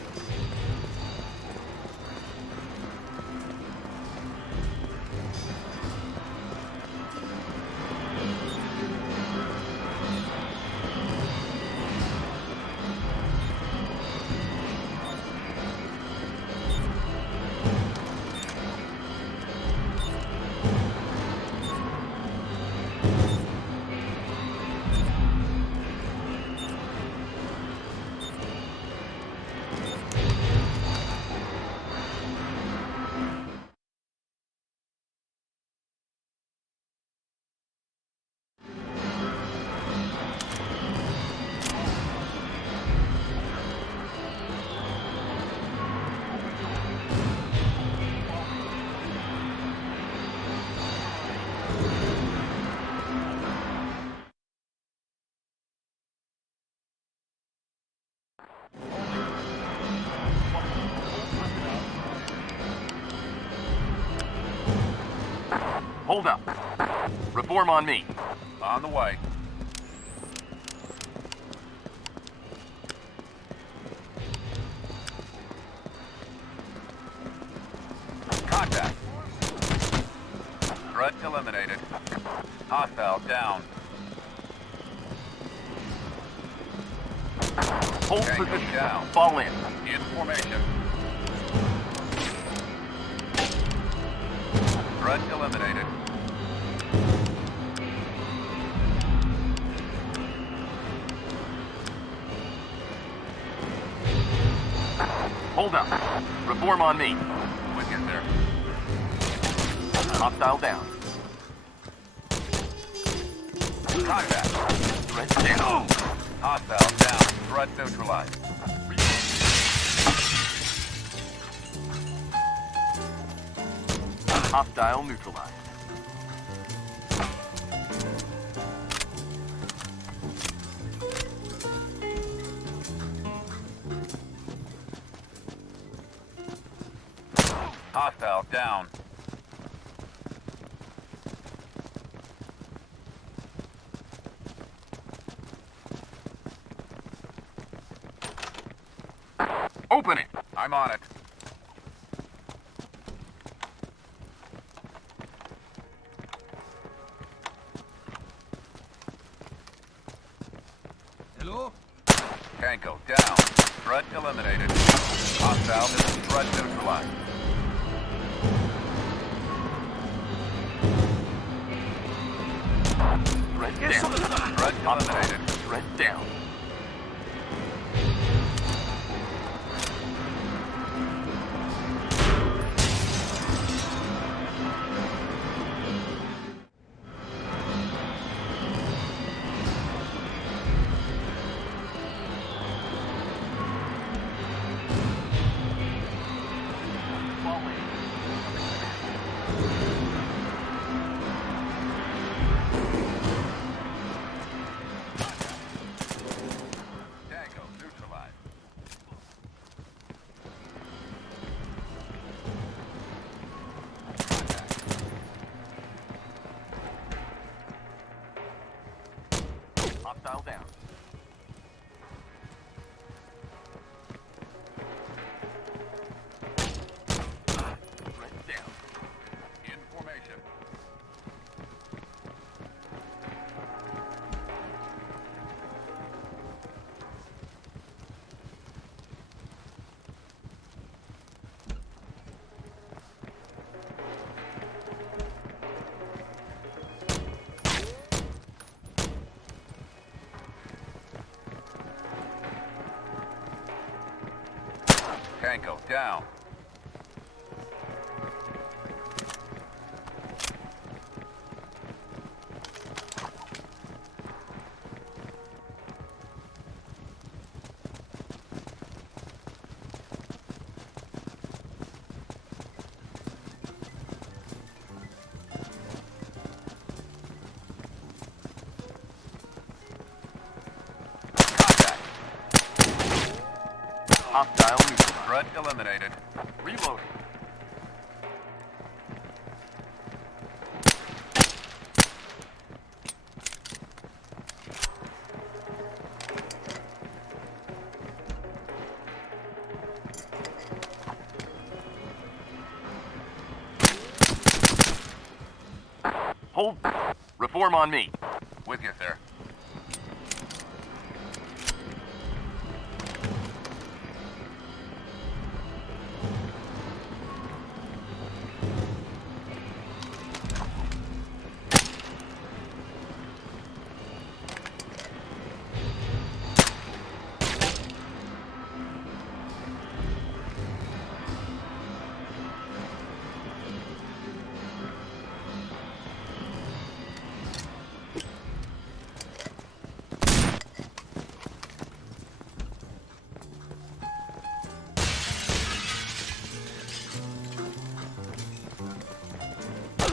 Hold up. Reform on me. On the way. Contact. Threat eliminated. Hostile down. Hold position down. Fall in. In formation. Threat eliminated. Hold up. Reform on me. With you, sir. Hostile down. Contact. Threat down. Hostile down. Threat neutralized. Hostile neutralized. Hostile down. Open it. I'm on it. Hello? Tango down. Threat eliminated. Hostile threat neutralized. Threat down. Threat eliminated. Threat down. Hostile down. Threat down. In formation. Tango down. Hostile neutral. Threat eliminated. Reloading. Hold. Reform on me. With you, sir.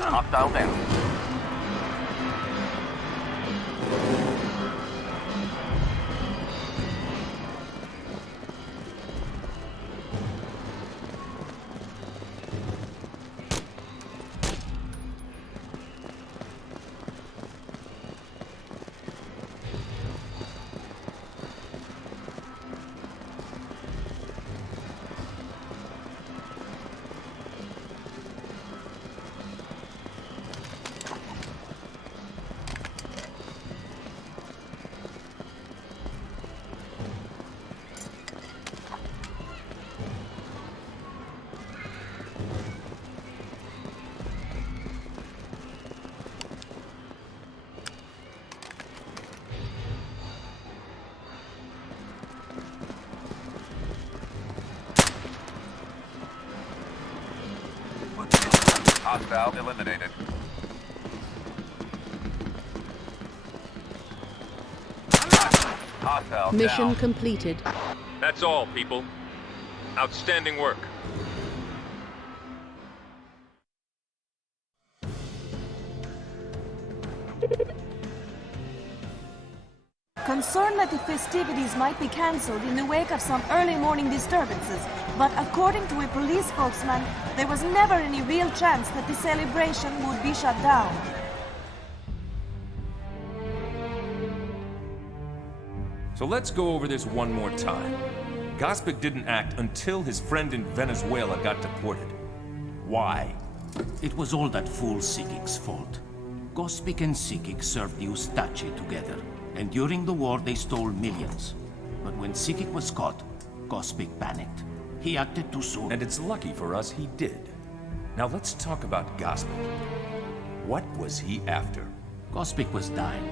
Hostile down. Hostile eliminated. Hostile Mission down. completed. That's all, people. Outstanding work. Concerned that the festivities might be cancelled in the wake of some early morning disturbances, but according to a police spokesman, there was never any real chance that the celebration would be shut down. So let's go over this one more time. Gospic didn't act until his friend in Venezuela got deported. Why? It was all that fool Sikik's fault. Gospic and Sikik served the Ustachi together, and during the war they stole millions. But when Sikik was caught, Gospic panicked. He acted too soon. And it's lucky for us he did. Now let's talk about Gospic. What was he after? Gospic was dying.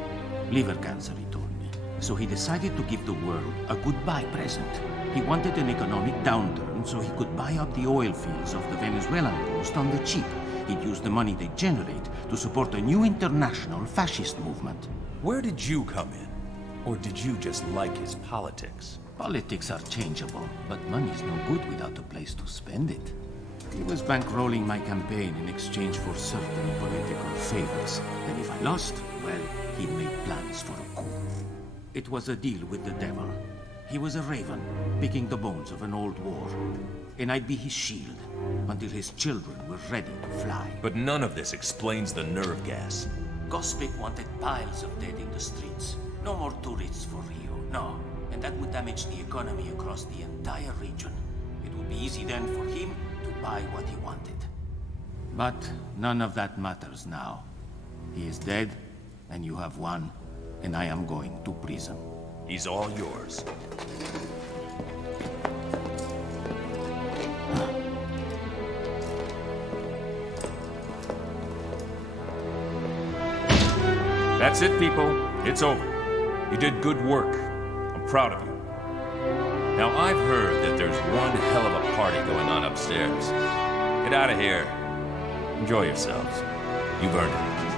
Liver cancer, he told me. So he decided to give the world a goodbye present. He wanted an economic downturn so he could buy up the oil fields of the Venezuelan coast on the cheap. He'd use the money they generate to support a new international fascist movement. Where did you come in? Or did you just like his politics? Politics are changeable, but money's no good without a place to spend it. He was bankrolling my campaign in exchange for certain political favors. And if I lost, well, he'd make plans for a coup. It was a deal with the devil. He was a raven, picking the bones of an old war. And I'd be his shield, until his children were ready to fly. But none of this explains the nerve gas. Gospic wanted piles of dead in the streets. No more tourists for Rio, no. And that would damage the economy across the entire region. It would be easy then for him to buy what he wanted. But none of that matters now. He is dead, and you have won, and I am going to prison. He's all yours. That's it, people. It's over. You did good work. I'm proud of you. Now, I've heard that there's one hell of a party going on upstairs. Get out of here. Enjoy yourselves. You've earned it.